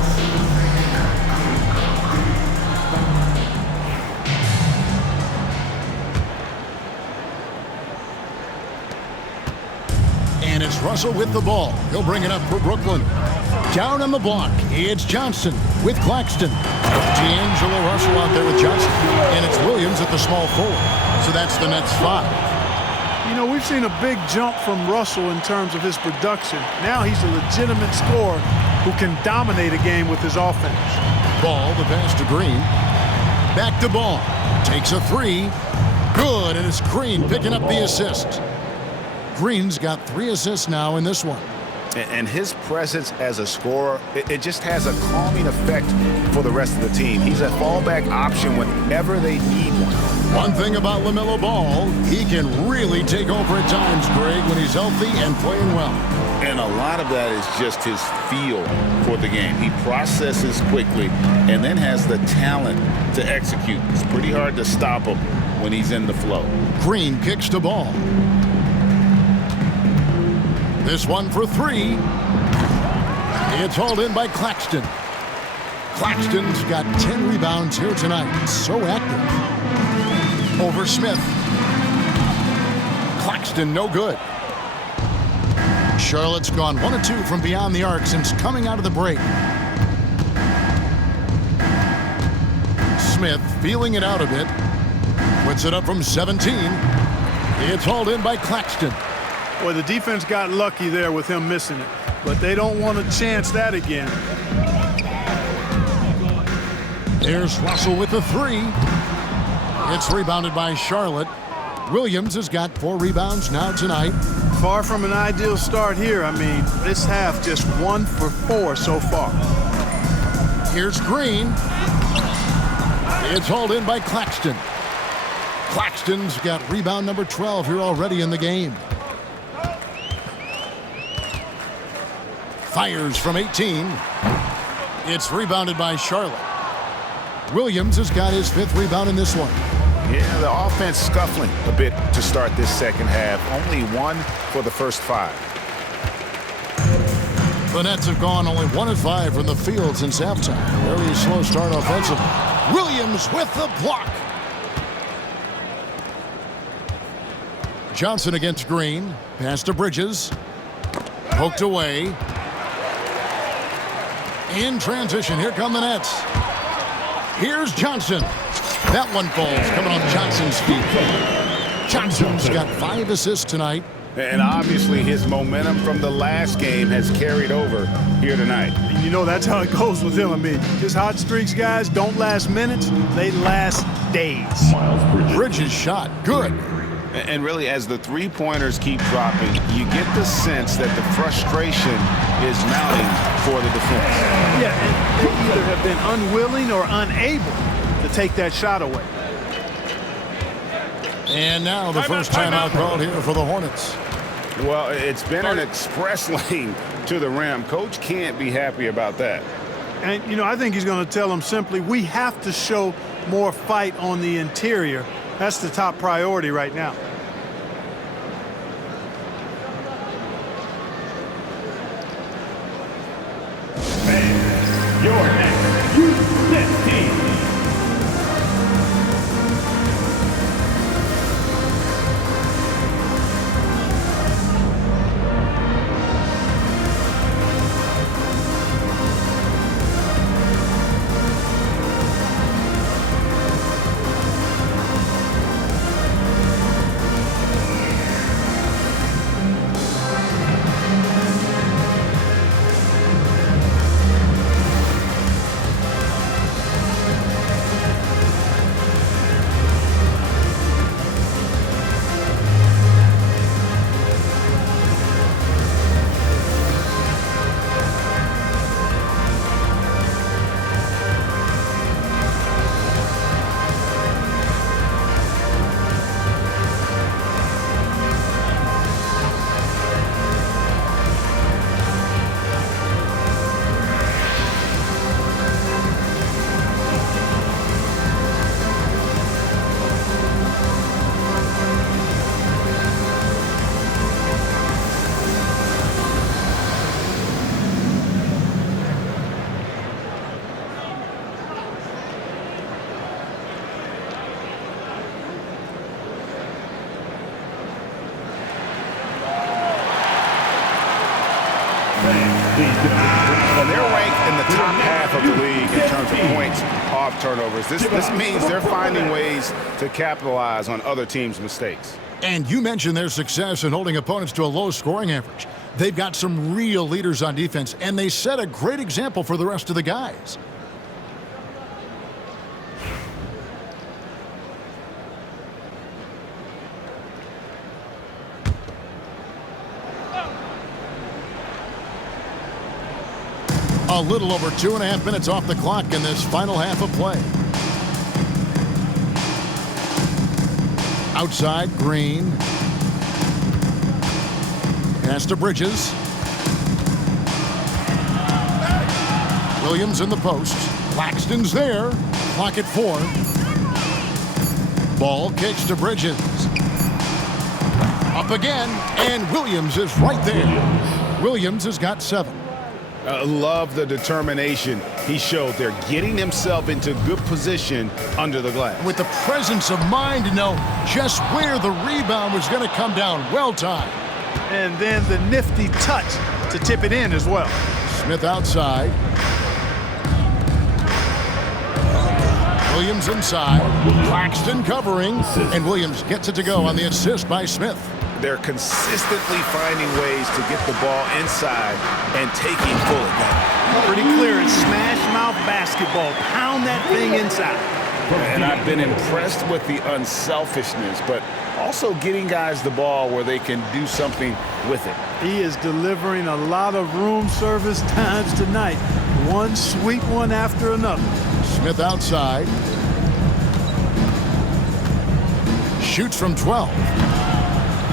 And it's Russell with the ball. He'll bring it up for Brooklyn. Down on the block, it's Johnson with Claxton. D'Angelo Russell out there with Johnson. And it's Williams at the small forward. So that's the Nets 5. You know, we've seen a big jump from Russell in terms of his production. Now he's a legitimate scorer who can dominate a game with his offense. Ball, the pass to Green. Back to Ball. Takes a three. Good, and it's Green picking up the assist. Green's got 3 assists now in this one. And his presence as a scorer, it just has a calming effect for the rest of the team. He's a fallback option whenever they need one. One thing about LaMelo Ball, he can really take over at times, Greg, when he's healthy and playing well. And a lot of that is just his feel for the game. He processes quickly and then has the talent to execute. It's pretty hard to stop him when he's in the flow. Green kicks the ball. This one for 3. It's hauled in by Claxton. Claxton's got 10 rebounds here tonight. So active. Over Smith. Claxton no good. Charlotte's gone 1 of 2 from beyond the arc since coming out of the break. Smith feeling it out a bit. Puts it up from 17. It's hauled in by Claxton. Boy, the defense got lucky there with him missing it, but they don't want to chance that again. There's Russell with the 3. It's rebounded by Charlotte. Williams has got 4 rebounds now tonight. Far from an ideal start here. I mean, this half just 1 for 4 so far. Here's Green. It's hauled in by Claxton. Claxton's got rebound number 12 here already in the game. Fires from 18. It's rebounded by Charlotte. Williams has got his 5th rebound in this one. Yeah, the offense scuffling a bit to start this second half. Only 1 for the first 5. The Nets have gone only 1 of 5 from the field since halftime. Very slow start offensively. Williams with the block. Johnson against Green. Pass to Bridges. Poked away. In transition, here come the Nets. Here's Johnson. That one falls, coming off Johnson's feet. Johnson's got 5 assists tonight. And obviously his momentum from the last game has carried over here tonight. And you know that's how it goes with him. I mean, his hot streaks, guys, don't last minutes. They last days. Bridges shot. Good. And really, as the 3-pointers keep dropping, you get the sense that the frustration is mounting for the defense. Yeah, and they either have been unwilling or unable to take that shot away. And now the first timeout called here for the Hornets. Well, it's been an express lane to the rim. Coach can't be happy about that. And, you know, I think he's going to tell them simply, we have to show more fight on the interior. That's the top priority right now. And your next youth team. And they're ranked in the top half of the league in terms of points off turnovers. This means they're finding ways to capitalize on other teams' mistakes. And you mentioned their success in holding opponents to a low scoring average. They've got some real leaders on defense, and they set a great example for the rest of the guys. A little over 2.5 minutes off the clock in this final half of play. Outside, Green. Pass to Bridges. Williams in the post. Claxton's there. Clock at 4. Ball kicks to Bridges. Up again, and Williams is right there. Williams has got 7. Love the determination he showed there, getting himself into good position under the glass. With the presence of mind to know just where the rebound was going to come down. Well timed. And then the nifty touch to tip it in as well. Smith outside. Williams inside. Claxton covering. And Williams gets it to go on the assist by Smith. They're consistently finding ways to get the ball inside and taking full advantage. Pretty clear. It's smash mouth basketball. Pound that thing inside. And I've been impressed with the unselfishness, but also getting guys the ball where they can do something with it. He is delivering a lot of room service times tonight. One sweet one after another. Smith outside. Shoots from 12.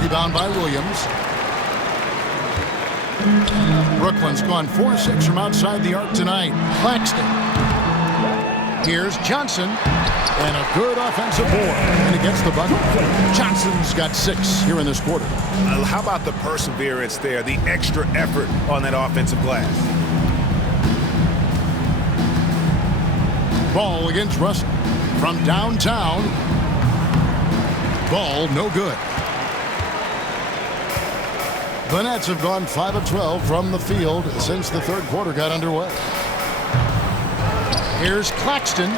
Rebound by Williams. Brooklyn's gone 4-6 from outside the arc tonight. Claxton. Here's Johnson. And a good offensive board. And he gets the bucket. Johnson's got 6 here in this quarter. How about the perseverance there, the extra effort on that offensive glass? Ball against Russell. From downtown. Ball no good. The Nets have gone 5 of 12 from the field since the third quarter got underway. Here's Claxton.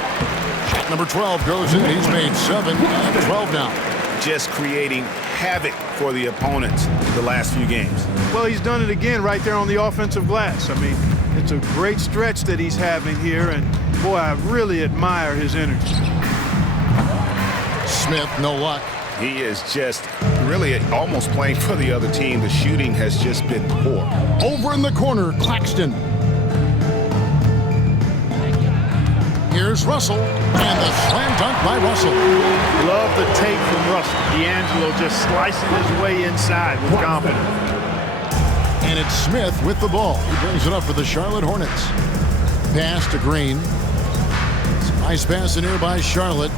Shot number 12 goes in. He's made 7 and 12 now. Just creating havoc for the opponents the last few games. Well, he's done it again right there on the offensive glass. I mean, it's a great stretch that he's having here, and boy, I really admire his energy. Smith, no luck. He is just really almost playing for the other team. The shooting has just been poor. Over in the corner, Claxton. Here's Russell, and the slam dunk by Russell. Love the take from Russell. D'Angelo just slicing his way inside with confidence. And it's Smith with the ball. He brings it up for the Charlotte Hornets. Pass to Green. Nice pass in here by Charlotte.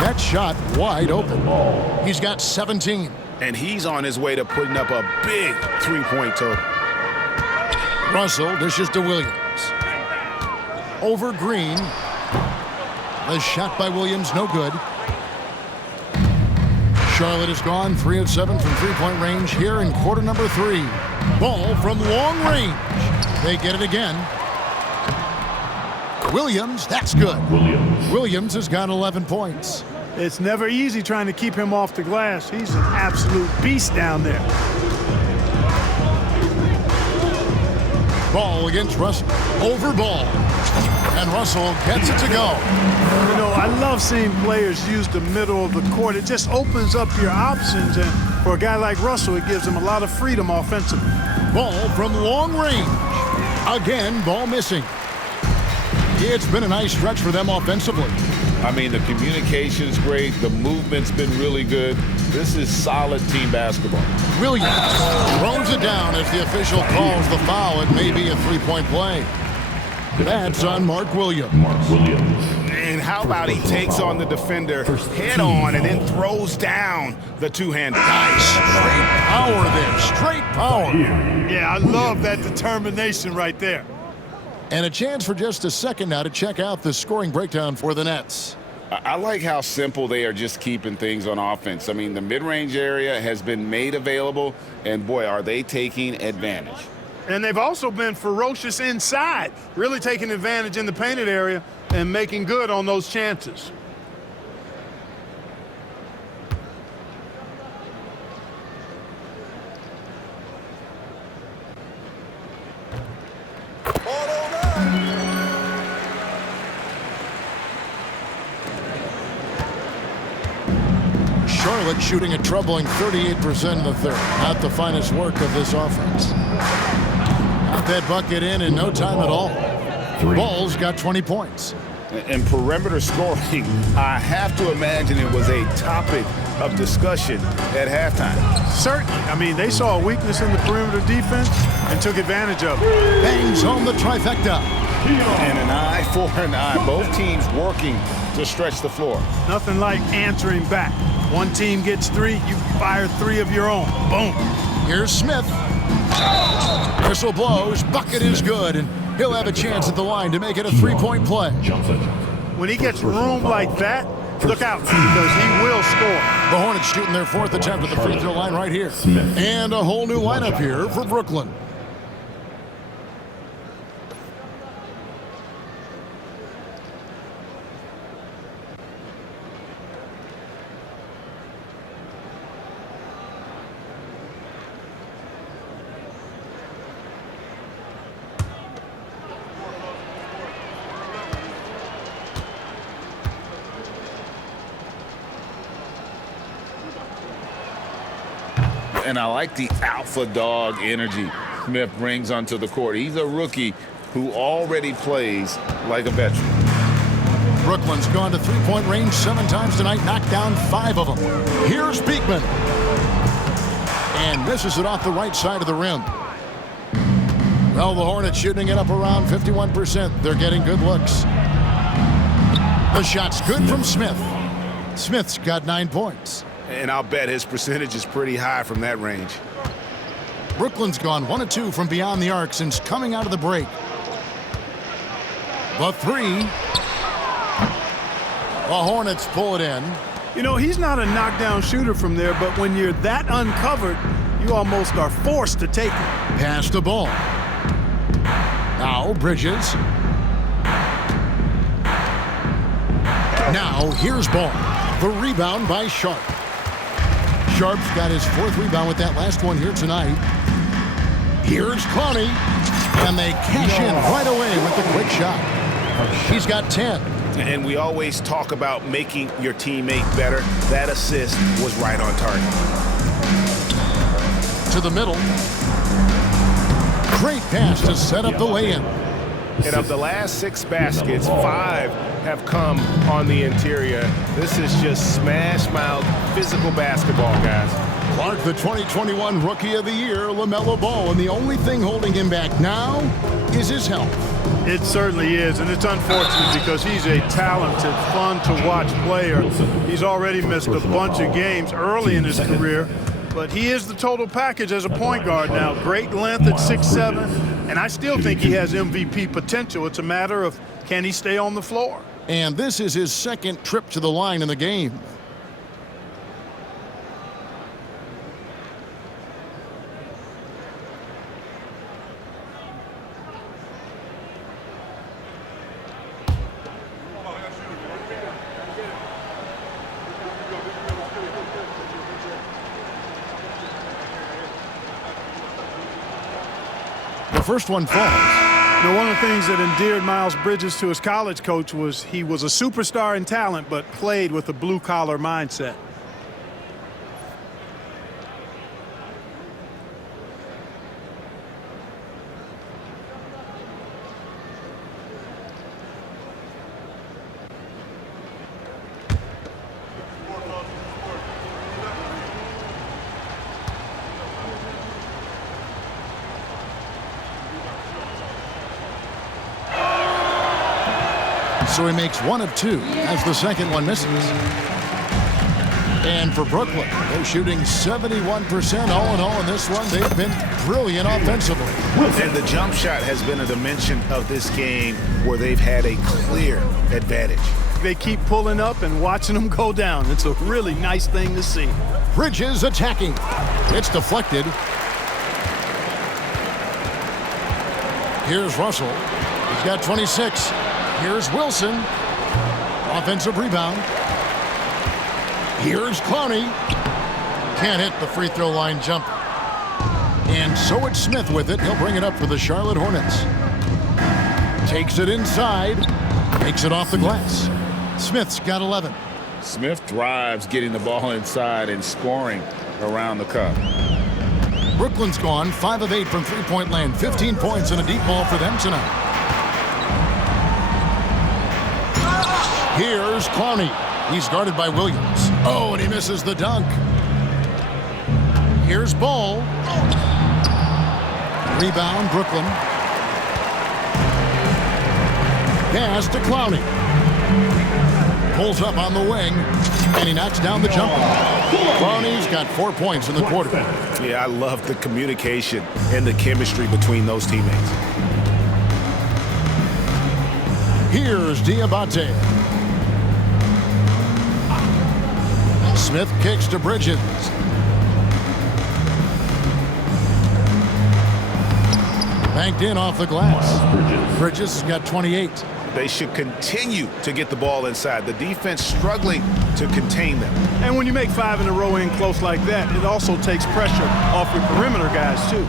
That shot wide open. He's got 17. And he's on his way to putting up a big three-point total. Russell dishes to Williams. Over Green. The shot by Williams, no good. Charlotte is gone 3 of 7 from three-point range here in quarter number 3. Ball from long range. They get it again. Williams, that's good. Williams has got 11 points. It's never easy trying to keep him off the glass. He's an absolute beast down there. Ball against Russell. Over Ball. And Russell gets it to go. You know, I love seeing players use the middle of the court. It just opens up your options. And for a guy like Russell, it gives him a lot of freedom offensively. Ball from long range. Again, ball missing. It's been a nice stretch for them offensively. I mean, the communication's great. The movement's been really good. This is solid team basketball. Williams throws it down as the official calls the foul. It may be a three-point play. That's on Mark Williams. And how about he takes on the defender head on and then throws down the two-handed. Nice. Straight power there. Straight power. Yeah, I love that determination right there. And a chance for just a second now to check out the scoring breakdown for the Nets. I like how simple they are just keeping things on offense. I mean, the mid-range area has been made available, and boy, are they taking advantage. And they've also been ferocious inside, really taking advantage in the painted area and making good on those chances. Charlotte shooting a troubling 38% in the third. Not the finest work of this offense. Got that bucket in no time at all. Ball's got 20 points. And perimeter scoring, I have to imagine it was a topic of discussion at halftime. Certainly. I mean, they saw a weakness in the perimeter defense and took advantage of it. Bangs home the trifecta. And an eye for an eye. Both teams working to stretch the floor. Nothing like answering back. One team gets 3, you fire 3 of your own. Boom. Here's Smith. Whistle blows. Bucket is good, and he'll have a chance at the line to make it a three-point play. When he gets room like that, look out, because he will score. The Hornets shooting their 4th attempt at the free throw line right here. And a whole new lineup here for Brooklyn. And I like the alpha dog energy Smith brings onto the court. He's a rookie who already plays like a veteran. Brooklyn's gone to three-point range 7 times tonight, knocked down 5 of them. Here's Beekman. And misses it off the right side of the rim. Well, the Hornets shooting it up around 51%. They're getting good looks. The shot's good from Smith. Smith's got 9 points. And I'll bet his percentage is pretty high from that range. Brooklyn's gone 1 of 2 from beyond the arc since coming out of the break. The 3. The Hornets pull it in. You know, he's not a knockdown shooter from there, but when you're that uncovered, you almost are forced to take it. Pass the ball. Now Bridges. Now here's Ball. The rebound by Sharp. Sharp's got his 4th rebound with that last one here tonight. Here's Clowney. And they cash in right away with the quick shot. He's got 10. And we always talk about making your teammate better. That assist was right on target. To the middle. Great pass to set up the lay-in. And of the last 6 baskets, 5 have come on the interior. This is just smash-mouth physical basketball, guys. Clark, the 2021 Rookie of the Year, LaMelo Ball, and the only thing holding him back now is his health. It certainly is, and it's unfortunate because he's a talented, fun-to-watch player. He's already missed a bunch of games early in his career, but he is the total package as a point guard now. Great length at 6'7", and I still think he has MVP potential. It's a matter of can he stay on the floor. And this is his second trip to the line in the game. The first one falls. Now, one of the things that endeared Miles Bridges to his college coach was he was a superstar in talent, but played with a blue-collar mindset. So he makes 1 of 2 as the second one misses. And for Brooklyn, they're shooting 71% all in all in this one. They've been brilliant offensively. And the jump shot has been a dimension of this game where they've had a clear advantage. They keep pulling up and watching them go down. It's a really nice thing to see. Bridges attacking. It's deflected. Here's Russell. He's got 26. Here's Wilson. Offensive rebound. Here's Clowney. Can't hit the free throw line jumper. And so it's Smith with it. He'll bring it up for the Charlotte Hornets. Takes it inside. Makes it off the glass. Smith's got 11. Smith drives, getting the ball inside and scoring around the cup. Brooklyn's gone 5 of 8 from three-point land. 15 points and a deep ball for them tonight. Here's Clowney. He's guarded by Williams. Oh, and he misses the dunk. Here's Ball. Rebound, Brooklyn. Pass to Clowney. Pulls up on the wing, and he knocks down the jumper. Clowney's got 4 points in the quarter. Yeah, I love the communication and the chemistry between those teammates. Here's Diabate. Smith kicks to Bridges. Banked in off the glass. Bridges has got 28. They should continue to get the ball inside. The defense struggling to contain them. And when you make 5 in a row in close like that, it also takes pressure off your perimeter guys, too.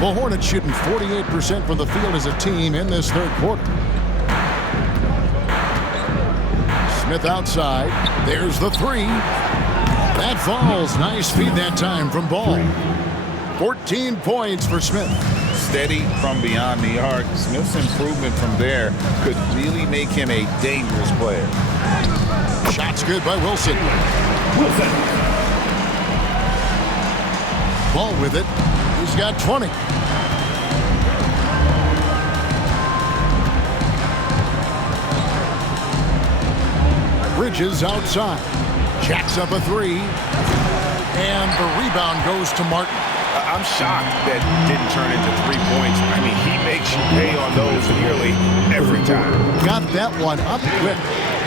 The Hornets shooting 48% from the field as a team in this third quarter. Smith outside. There's the 3. That falls. Nice feed that time from Ball. 14 points for Smith. Steady from beyond the arc. Smith's improvement from there could really make him a dangerous player. Shot's good by Wilson. Ball with it. He's got 20. Bridges outside. Jacks up a 3. And the rebound goes to Martin. I'm shocked that didn't turn into 3 points. I mean, he makes you pay on those nearly every time. Got that one up quick.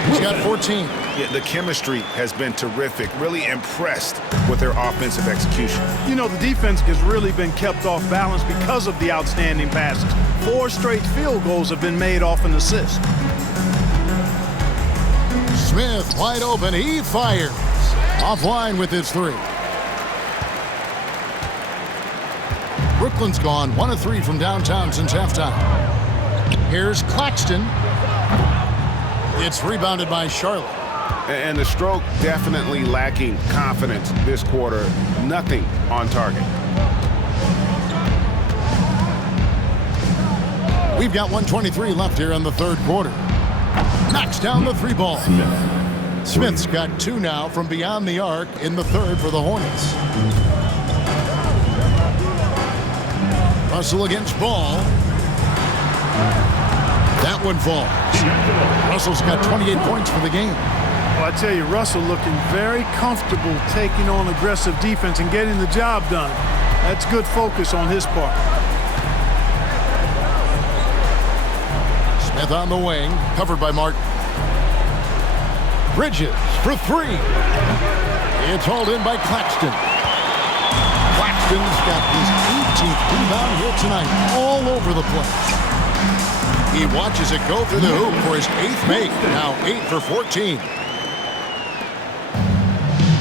He's got 14. Yeah, the chemistry has been terrific. Really impressed with their offensive execution. You know, the defense has really been kept off balance because of the outstanding passes. 4 straight field goals have been made off an assist. Smith wide open. He fires. Offline with his 3. Brooklyn's gone 1 of 3 from downtown since halftime. Here's Claxton. It's rebounded by Charlotte. And the stroke definitely lacking confidence this quarter. Nothing on target. We've got 1:23 left here in the third quarter. Knocks down the three ball. Smith's got 2 now from beyond the arc in the third for the Hornets. Russell against Ball. That one falls. Russell's got 28 points for the game. Well, I tell you, Russell looking very comfortable taking on aggressive defense and getting the job done. That's good focus on his part. Smith on the wing, covered by Martin. Bridges for 3. It's hauled in by Claxton. Claxton's got his 18th rebound here tonight, all over the place. He watches it go through the hoop for his 8th make, now 8 for 14.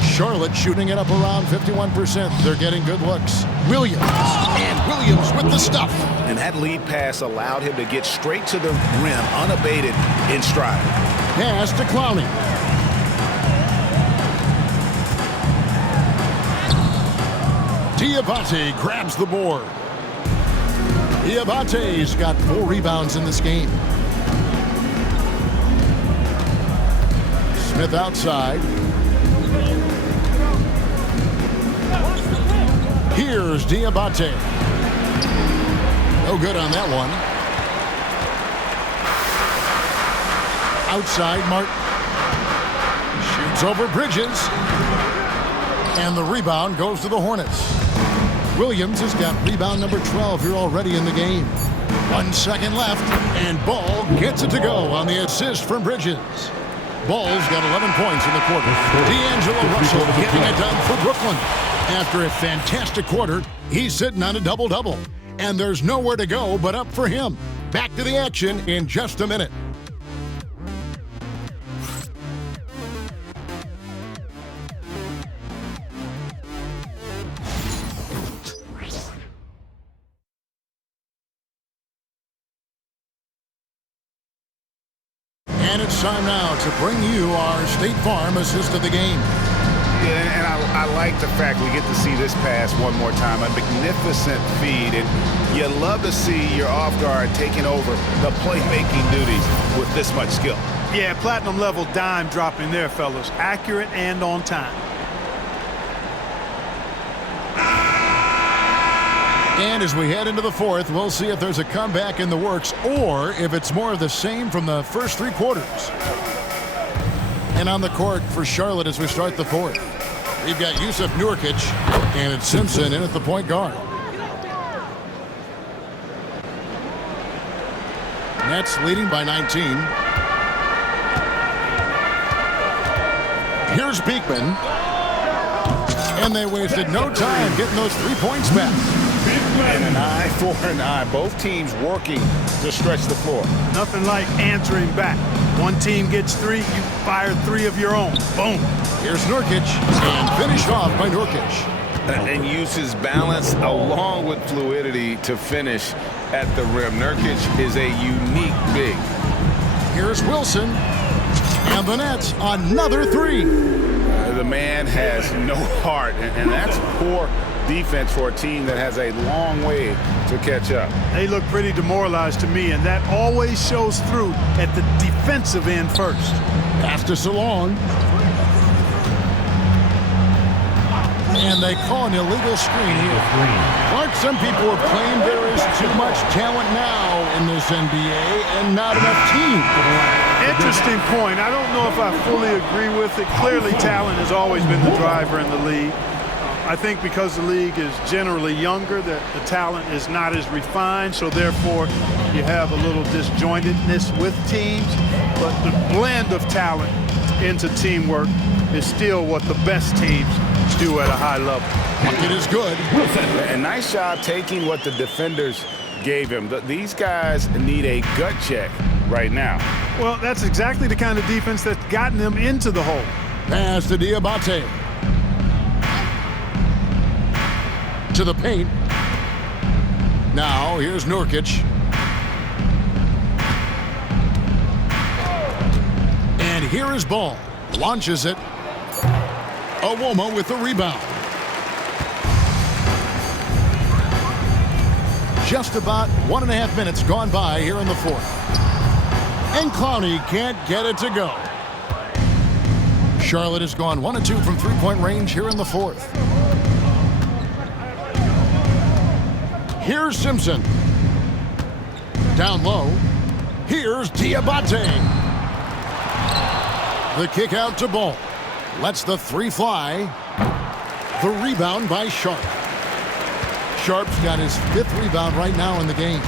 Charlotte shooting it up around 51%. They're getting good looks. Williams, and Williams with the stuff. And that lead pass allowed him to get straight to the rim, unabated in stride. Pass to Clowney. Diabate grabs the board. Diabate's got 4 rebounds in this game. Smith outside. Here's Diabate. No good on that one. Outside, Martin. Shoots over Bridges. And the rebound goes to the Hornets. Williams has got rebound number 12 here already in the game. 1 second left, and Ball gets it to go on the assist from Bridges. Ball's got 11 points in the quarter. D'Angelo Russell getting it done for Brooklyn. After a fantastic quarter, he's sitting on a double-double. And there's nowhere to go but up for him. Back to the action in just a minute. And it's time now to bring you our State Farm assist of the game. Yeah, and I like the fact we get to see this pass one more time. A magnificent feed, and you love to see your off guard taking over the playmaking duties with this much skill. Yeah, platinum level dime dropping there, fellas. Accurate and on time. And as we head into the fourth, we'll see if there's a comeback in the works or if it's more of the same from the first 3 quarters. And on the court for Charlotte as we start the fourth, we've got Yusuf Nurkic and it's Simpson in at the point guard. Nets leading by 19. Here's Beekman. And they wasted no time getting those 3 points back. And an eye for an eye. Both teams working to stretch the floor. Nothing like answering back. One team gets 3, you fire 3 of your own. Boom. Here's Nurkic, and finish off by Nurkic. And uses balance along with fluidity to finish at the rim. Nurkic is a unique big. Here's Wilson, and the Nets another 3. The man has no heart, and that's poor defense for a team that has a long way to catch up. They look pretty demoralized to me, and that always shows through at the defensive end first. Pass to Salon. And they call an illegal screen here. Clark, some people have claimed there is too much talent now in this NBA and not enough team. Interesting point. I don't know if I fully agree with it. Clearly, talent has always been the driver in the league. I think because the league is generally younger, that the talent is not as refined, so therefore you have a little disjointedness with teams. But the blend of talent into teamwork is still what the best teams do at a high level. Bucket is good. A nice job taking what the defenders gave him. These guys need a gut check right now. Well, that's exactly the kind of defense that's gotten them into the hole. Pass to Diabate. To the paint. Now here's Nurkic. And here is Ball. Launches it. Awoma with the rebound. just about 1.5 minutes gone by here in the fourth. And Clowney can't get it to go. Charlotte has gone 1 of 2 from three-point range here in the fourth. Here's Simpson. Down low. Here's Diabate. The kick out to Ball. Lets the three fly. The rebound by Sharp. Sharp's got his 5th rebound right now in the game.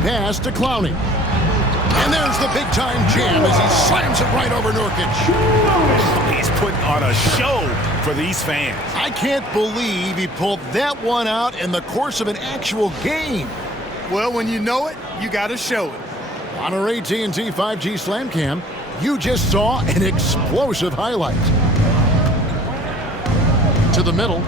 Pass to Clowney. And there's the big-time jam as he slams it right over Nurkic. He's putting on a show for these fans. I can't believe he pulled that one out in the course of an actual game. Well, when you know it, you got to show it. On our AT&T 5G Slam Cam, you just saw an explosive highlight. To the middle,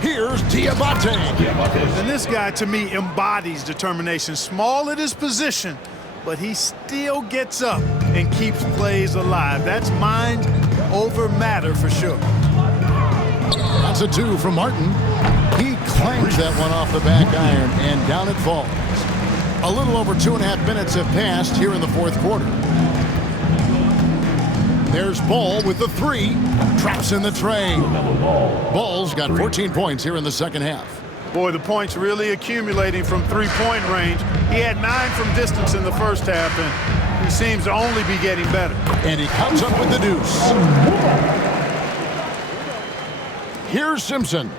here's Diabate. And this guy, to me, embodies determination. Small at his position, but he still gets up and keeps plays alive. That's mind over matter for sure. That's a 2 from Martin. He clanks that one off the back iron, and down it falls. A little over 2.5 minutes have passed here in the fourth quarter. There's Ball with the 3. Traps in the tray. Ball's got 14 points here in the second half. Boy, the points really accumulating from three-point range. He had 9 from distance in the first half, and he seems to only be getting better. And he comes up with the deuce. Here's Simpson.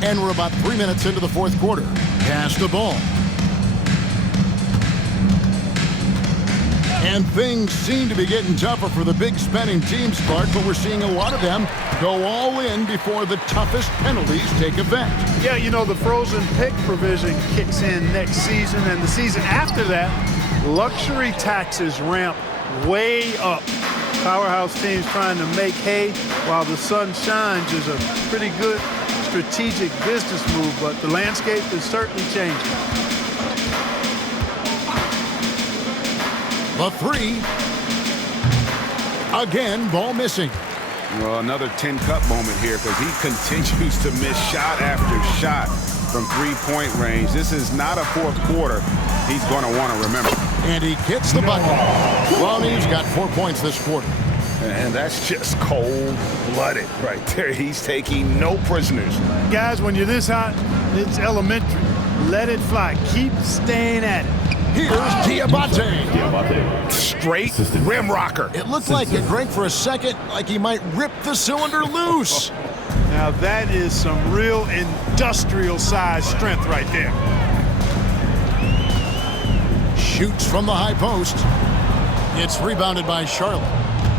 And we're about 3 minutes into the fourth quarter. Pass the ball. And things seem to be getting tougher for the big spending teams, Clark, but we're seeing a lot of them go all in before the toughest penalties take effect. Yeah, you know, the frozen pick provision kicks in next season, and the season after that, luxury taxes ramp way up. Powerhouse teams trying to make hay while the sun shines is a pretty good strategic business move, but the landscape is certainly changing. The 3. Again, Ball missing. Well, another 10-cup moment here because he continues to miss shot after shot from three-point range. This is not a fourth quarter he's going to want to remember. And he hits the bucket. Clowney's got 4 points this quarter. And that's just cold-blooded right there. He's taking no prisoners. Guys, when you're this hot, it's elementary. Let it fly. Keep staying at it. Here's Diabate. Straight rim rocker. It looked like it drank for a second, like he might rip the cylinder loose. Now that is some real industrial size strength right there. Shoots from the high post. It's rebounded by Charlotte.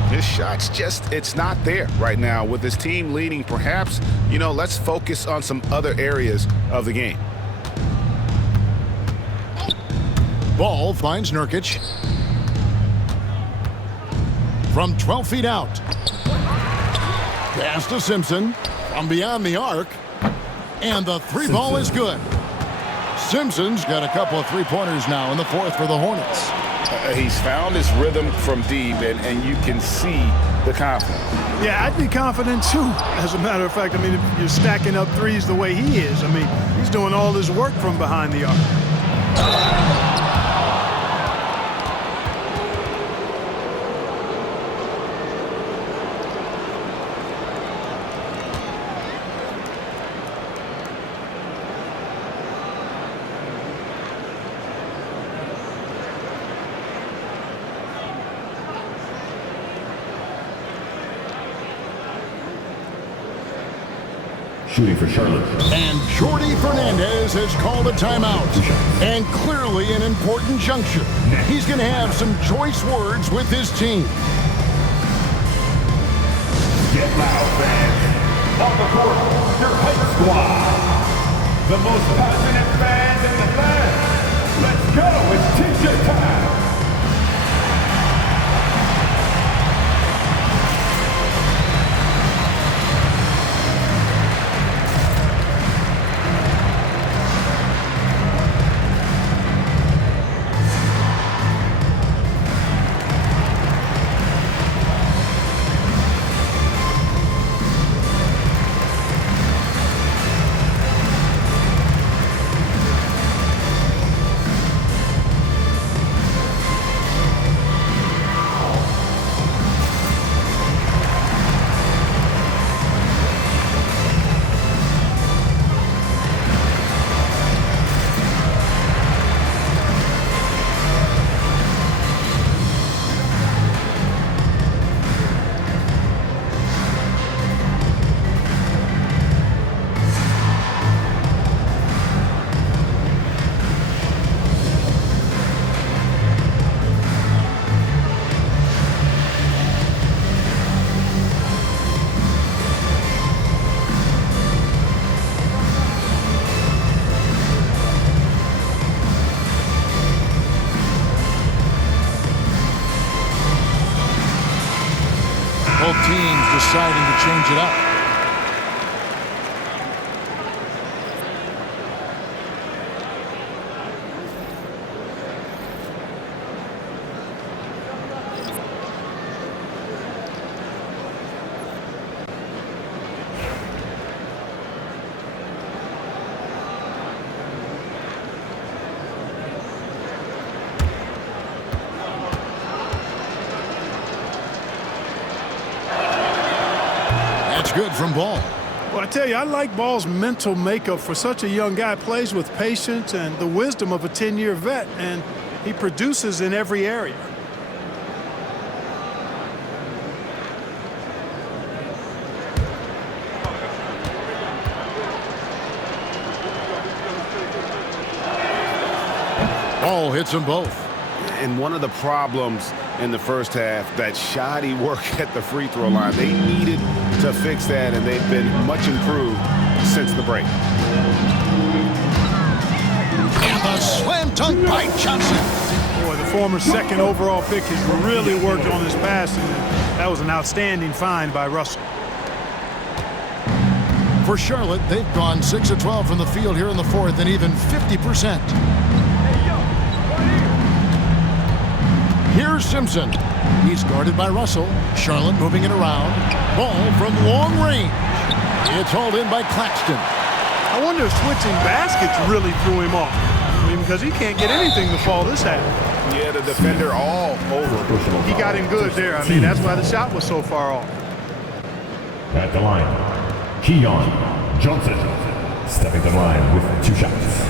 His shot's just, it's not there right now. With his team leading, perhaps, you know, let's focus on some other areas of the game. Ball finds Nurkic. From 12 feet out. Pass to Simpson. From beyond the arc. And the 3 ball is good. Simpson's got a couple of 3-pointers now in the fourth for the Hornets. He's found his rhythm from deep, and you can see the confidence. Yeah, I'd be confident too. As a matter of fact, I mean, if you're stacking up threes the way he is, I mean, he's doing all his work from behind the arc. Shooting for Charlotte. And Jordi Fernandez has called a timeout. And clearly an important juncture. He's going to have some choice words with his team. Get loud, fans. On the court, your hype squad. The most passionate fans in the land. Let's go. It's t-shirt time. deciding to change it up. Good from Ball. Well, I tell you, I like Ball's mental makeup for such a young guy. Plays with patience and the wisdom of a 10-year vet, and he produces in every area. Ball hits them both. And one of the problems in the first half, that shoddy work at the free throw line. They needed to fix that, and they've been much improved since the break. And the slam dunk by Johnson. Boy, the former second overall pick has really worked on his passing. That was an outstanding find by Russell. For Charlotte, they've gone 6 of 12 from the field here in the fourth, and even 50%. Here's Simpson. He's guarded by Russell. Charlotte moving it around. Ball from long range. It's hauled in by Claxton. I wonder if switching baskets really threw him off. I mean, because he can't get anything to fall this half. Yeah, the defender all over. He got him good there. I mean, that's why the shot was so far off. At the line, Keon Johnson stepping to the line with 2 shots.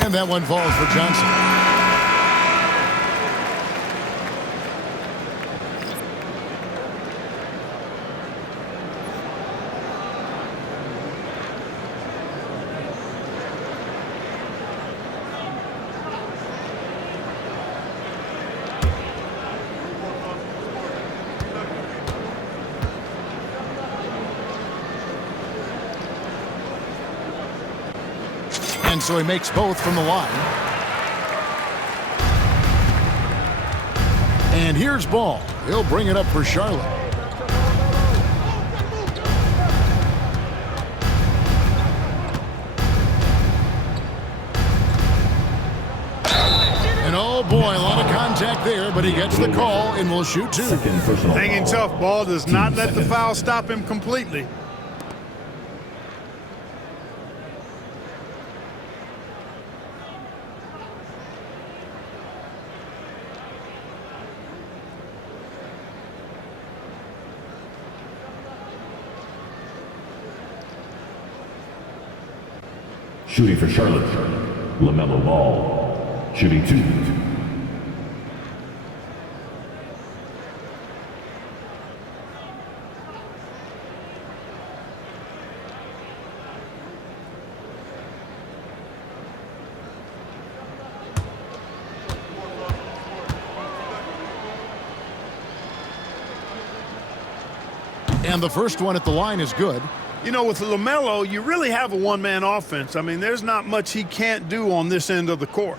And that one falls for Johnson. And so he makes both from the line. And here's Ball. He'll bring it up for Charlotte. And oh boy, a lot of contact there, but he gets the call and will shoot 2. Hanging tough. Ball does not let the foul stop him completely. Shooting for Charlotte, LaMelo Ball, shooting 2. And the first one at the line is good. You know, with LaMelo, you really have a one-man offense. I mean, there's not much he can't do on this end of the court.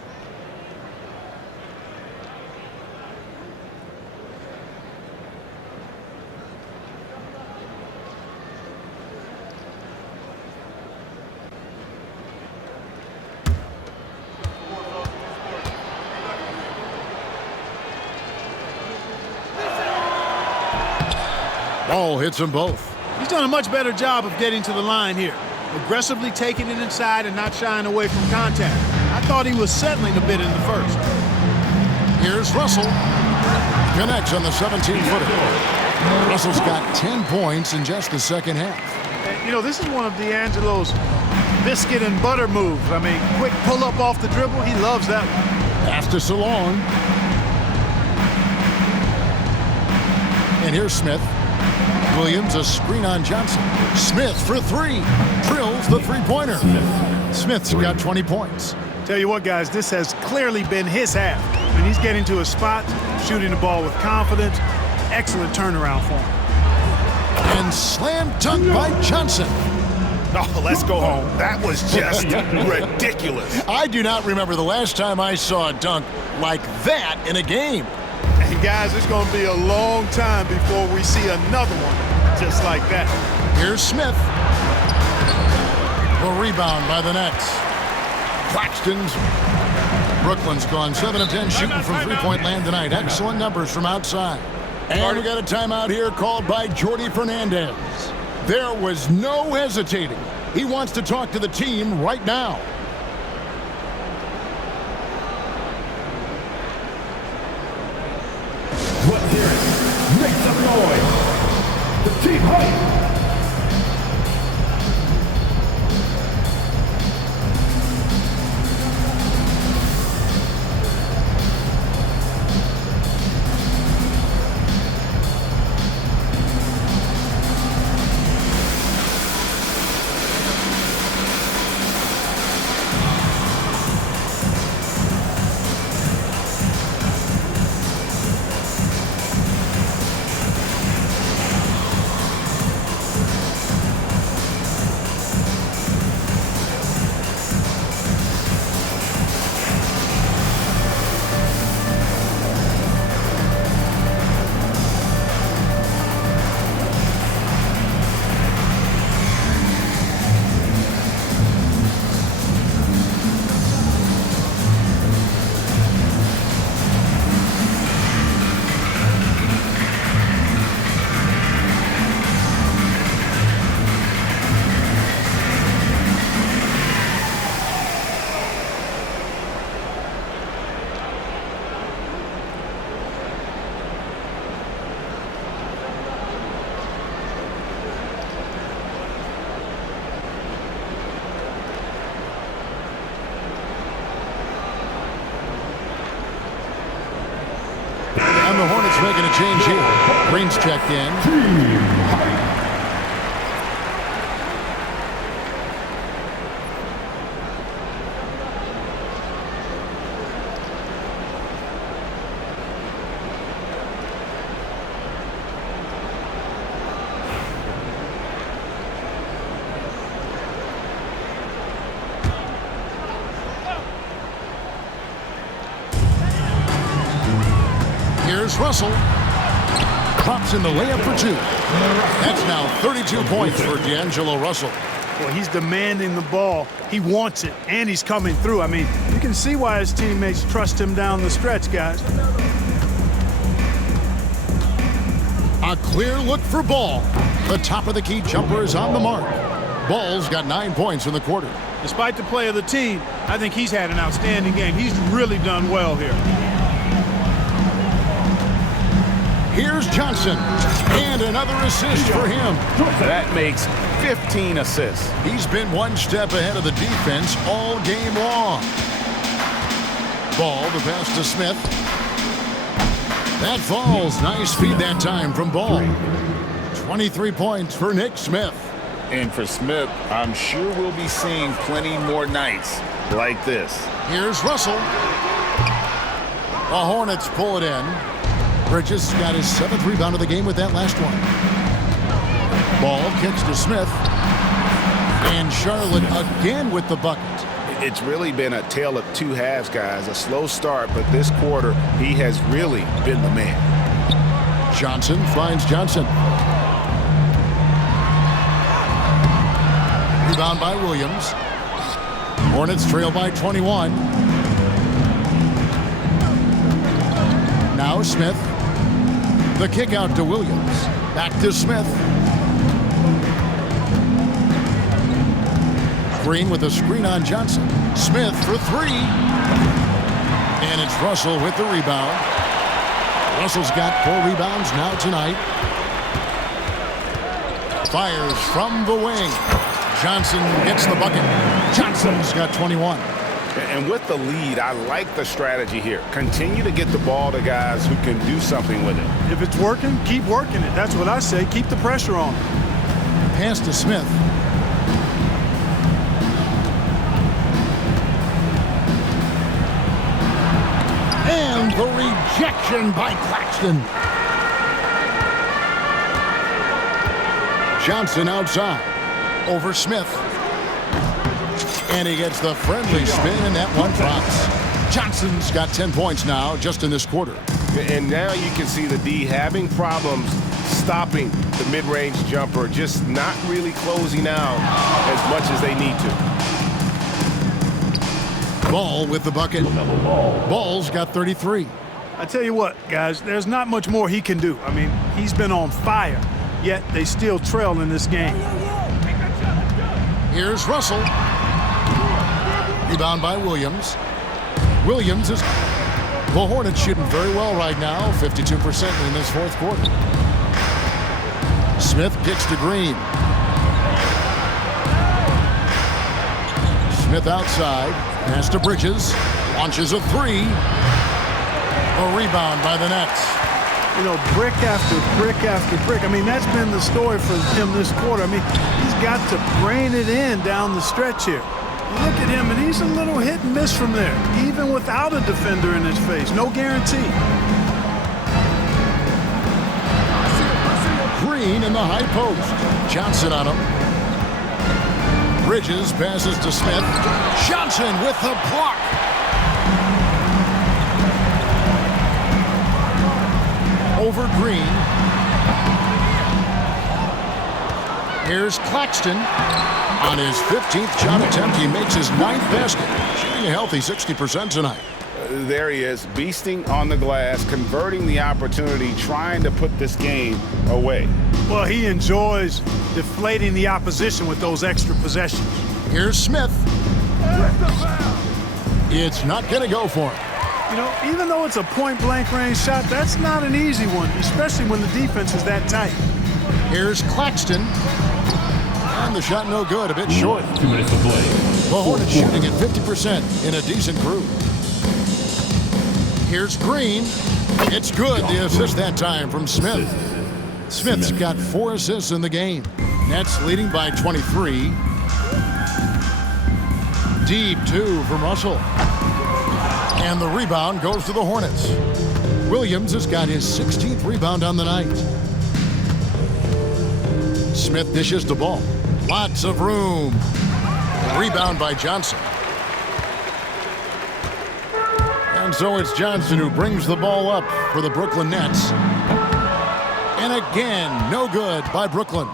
Ball hits them both. He's done a much better job of getting to the line here. Aggressively taking it inside and not shying away from contact. I thought he was settling a bit in the first. Here's Russell. Connects on the 17-footer. Russell's got 10 points in just the second half. And, you know, this is one of D'Angelo's biscuit and butter moves. I mean, quick pull-up off the dribble. He loves that one. Pass to Salon. And here's Smith. Williams, a screen on Johnson. Smith for three. Drills the three-pointer. Smith's got 20 points. Tell you what, guys, this has clearly been his half. When he's getting to a spot, shooting the ball with confidence, excellent turnaround for him. And slam dunk by Johnson. Oh, let's go home. That was just ridiculous. I do not remember the last time I saw a dunk like that in a game. And guys, it's going to be a long time before we see another one just like that. Here's Smith. The rebound by the Nets. Claxton's. Brooklyn's gone 7 of 10 shooting from three-point land tonight. Excellent numbers from outside. And we got a timeout here called by Jordi Fernandez. There was no hesitating. He wants to talk to the team right now. Let's hear it. Make some noise. The team hype. And the Hornets making a change here. Green's checked in. Here's Russell. Drops in the layup for two. That's now 32 points for D'Angelo Russell. Well, he's demanding the ball. He wants it, and he's coming through. I mean, you can see why his teammates trust him down the stretch, guys. A clear look for Ball. The top of the key jumper is on the mark. Ball's got 9 points in the quarter. Despite the play of the team, I think he's had an outstanding game. He's really done well here. Here's Johnson, and another assist for him. That makes 15 assists. He's been one step ahead of the defense all game long. Ball, the pass to Smith. That falls. Nice feed that time from Ball. 23 points for Nick Smith. And for Smith, I'm sure we'll be seeing plenty more nights like this. Here's Russell. The Hornets pull it in. Bridges got his 7th rebound of the game with that last one. Ball kicks to Smith. And Charlotte again with the bucket. It's really been a tale of two halves, guys. A slow start, but this quarter, he has really been the man. Johnson finds Johnson. Rebound by Williams. Hornets trail by 21. Now Smith. The kick out to Williams. Back to Smith. Green with a screen on Johnson. Smith for three. And it's Russell with the rebound. Russell's got 4 rebounds now tonight. Fires from the wing. Johnson gets the bucket. Johnson's got 21. And with the lead, I like the strategy here. Continue to get the ball to guys who can do something with it. If it's working, keep working it. That's what I say. Keep the pressure on. Pass to Smith. And the rejection by Claxton. Johnson outside. Over Smith. And he gets the friendly spin, and that one drops. Johnson's got 10 points now just in this quarter. And now you can see the D having problems stopping the mid-range jumper, just not really closing out as much as they need to. Ball with the bucket. Ball's got 33. I tell you what, guys, there's not much more he can do. I mean, he's been on fire, yet they still trail in this game. Here's Russell. Rebound by Williams. Williams is... The Hornets shooting very well right now, 52% in this fourth quarter. Smith kicks to Green. Smith outside. Pass to Bridges. Launches a three. A rebound by the Nets. You know, brick after brick after brick. I mean, that's been the story for him this quarter. I mean, he's got to brain it in down the stretch here. Look at him, and he's a little hit and miss from there, even without a defender in his face. No guarantee. Green in the high post. Johnson on him. Bridges passes to Smith. Johnson with the block. Over Green. Here's Claxton. On his 15th shot attempt, he makes his 9th basket. Shooting a healthy 60% tonight. There he is, beasting on the glass, converting the opportunity, trying to put this game away. Well, he enjoys deflating the opposition with those extra possessions. Here's Smith. It's not going to go for him. You know, even though it's a point-blank range shot, that's not an easy one, especially when the defense is that tight. Here's Claxton. And the shot no good, a bit short. 2 minutes to play. The Hornets shooting at 50% in a decent group. Here's Green. It's good. The assist that time from Smith. Smith's got 4 assists in the game. Nets leading by 23. Deep 2 from Russell. And the rebound goes to the Hornets. Williams has got his 16th rebound on the night. Smith dishes the ball. Lots of room. Rebound by Johnson. And so it's Johnson who brings the ball up for the Brooklyn Nets. And again, no good by Brooklyn.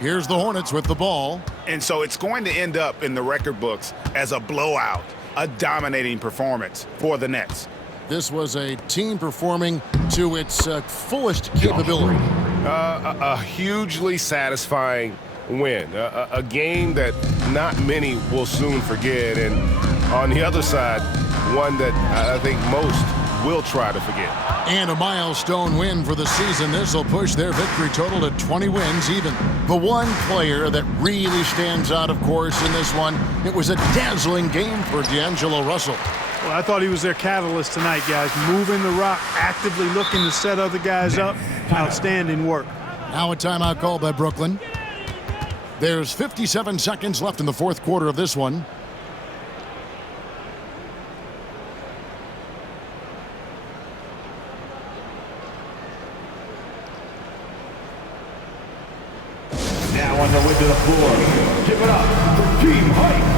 Here's the Hornets with the ball. And so it's going to end up in the record books as a blowout, a dominating performance for the Nets. This was a team performing to its fullest capability. A hugely satisfying win, a game that not many will soon forget, and on the other side, one that I think most will try to forget. And a milestone win for the season. This will push their victory total to 20 wins even. The one player that really stands out, of course, in this one, it was a dazzling game for D'Angelo Russell. Well, I thought he was their catalyst tonight, guys. Moving the rock, actively looking to set other guys up. Outstanding work. Now a timeout called by Brooklyn. There's 57 seconds left in the fourth quarter of this one. Now on the way to the floor. Give it up for Team Hype.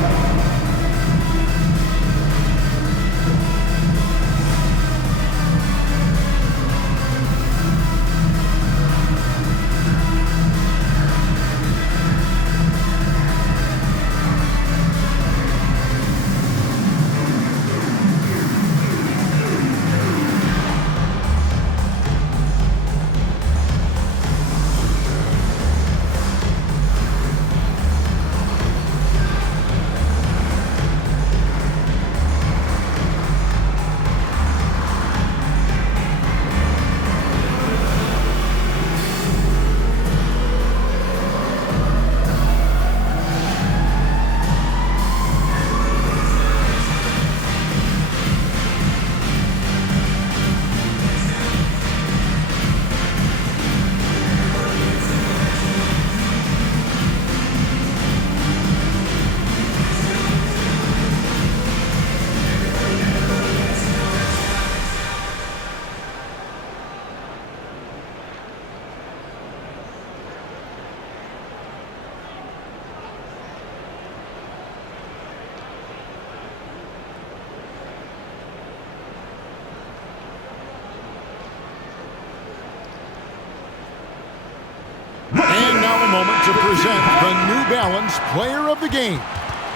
now the moment to present the New Balance Player of the Game,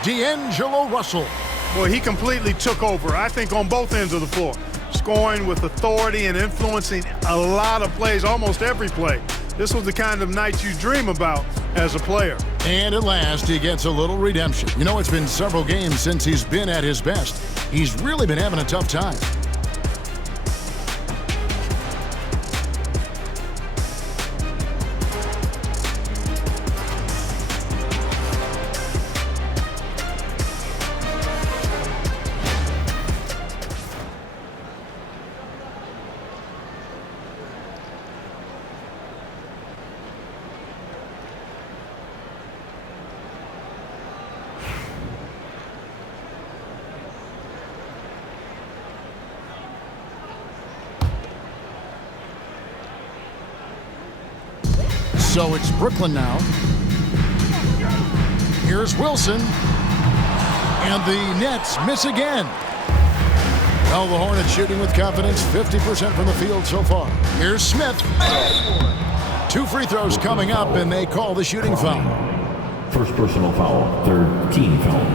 D'Angelo Russell. Boy, he completely took over, I think, on both ends of the floor. Scoring with authority and influencing a lot of plays, almost every play. This was the kind of night you dream about as a player. And at last, he gets a little redemption. You know, it's been several games since he's been at his best. He's really been having a tough time. So it's Brooklyn now. Here's Wilson. And the Nets miss again. Well, the Hornets shooting with confidence, 50% from the field so far. Here's Smith. 2 free throws coming up, and they call the shooting foul. First personal foul, third team foul.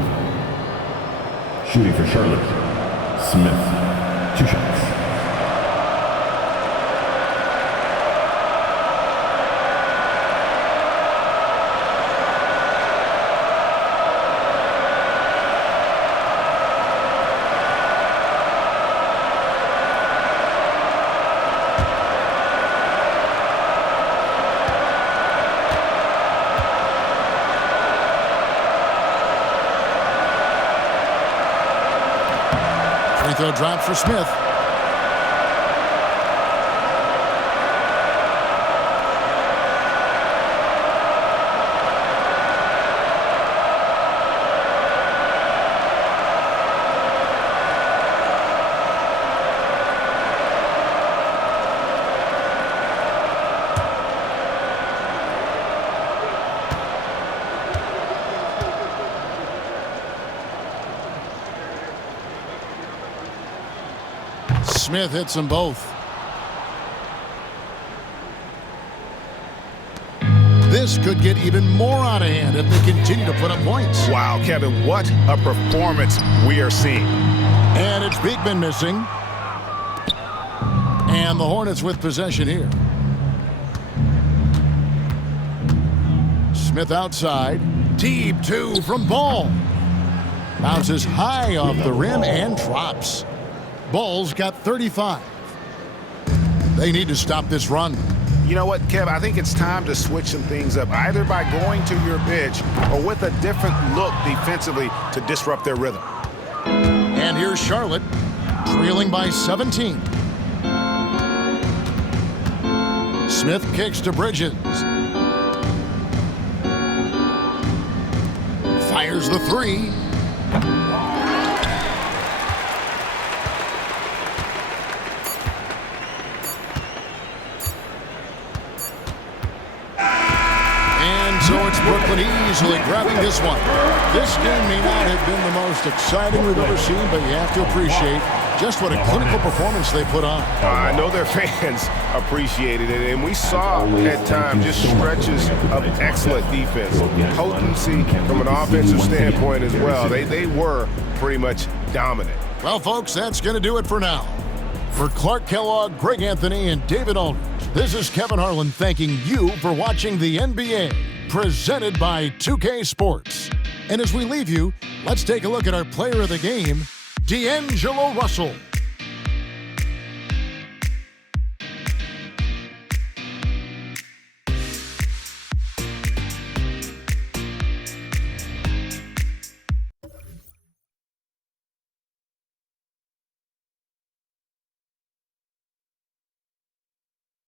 Shooting for Charlotte, Smith. 2 shots. Free throw drop for Smith. Smith hits them both. This could get even more out of hand if they continue to put up points. Wow, Kevin, what a performance we are seeing. And it's Beekman missing. And the Hornets with possession here. Smith outside. Deep 2 from Ball. Bounces high off the rim and drops. Ball's got 35. They need to stop this run. You know what, Kev? I think it's time to switch some things up, either by going to your bench or with a different look defensively to disrupt their rhythm. And here's Charlotte, trailing by 17. Smith kicks to Bridges. Fires the 3. So it's Brooklyn easily grabbing this one. This game may not have been the most exciting we've ever seen, but you have to appreciate just what a clinical performance they put on. I know their fans appreciated it, and we saw at times just stretches of excellent defense, potency from an offensive standpoint as well. They were pretty much dominant. Well, folks, that's going to do it for now. For Clark Kellogg, Greg Anthony, and David Aldridge, this is Kevin Harlan thanking you for watching the NBA, presented by 2K Sports. And as we leave you, let's take a look at our player of the game, D'Angelo Russell.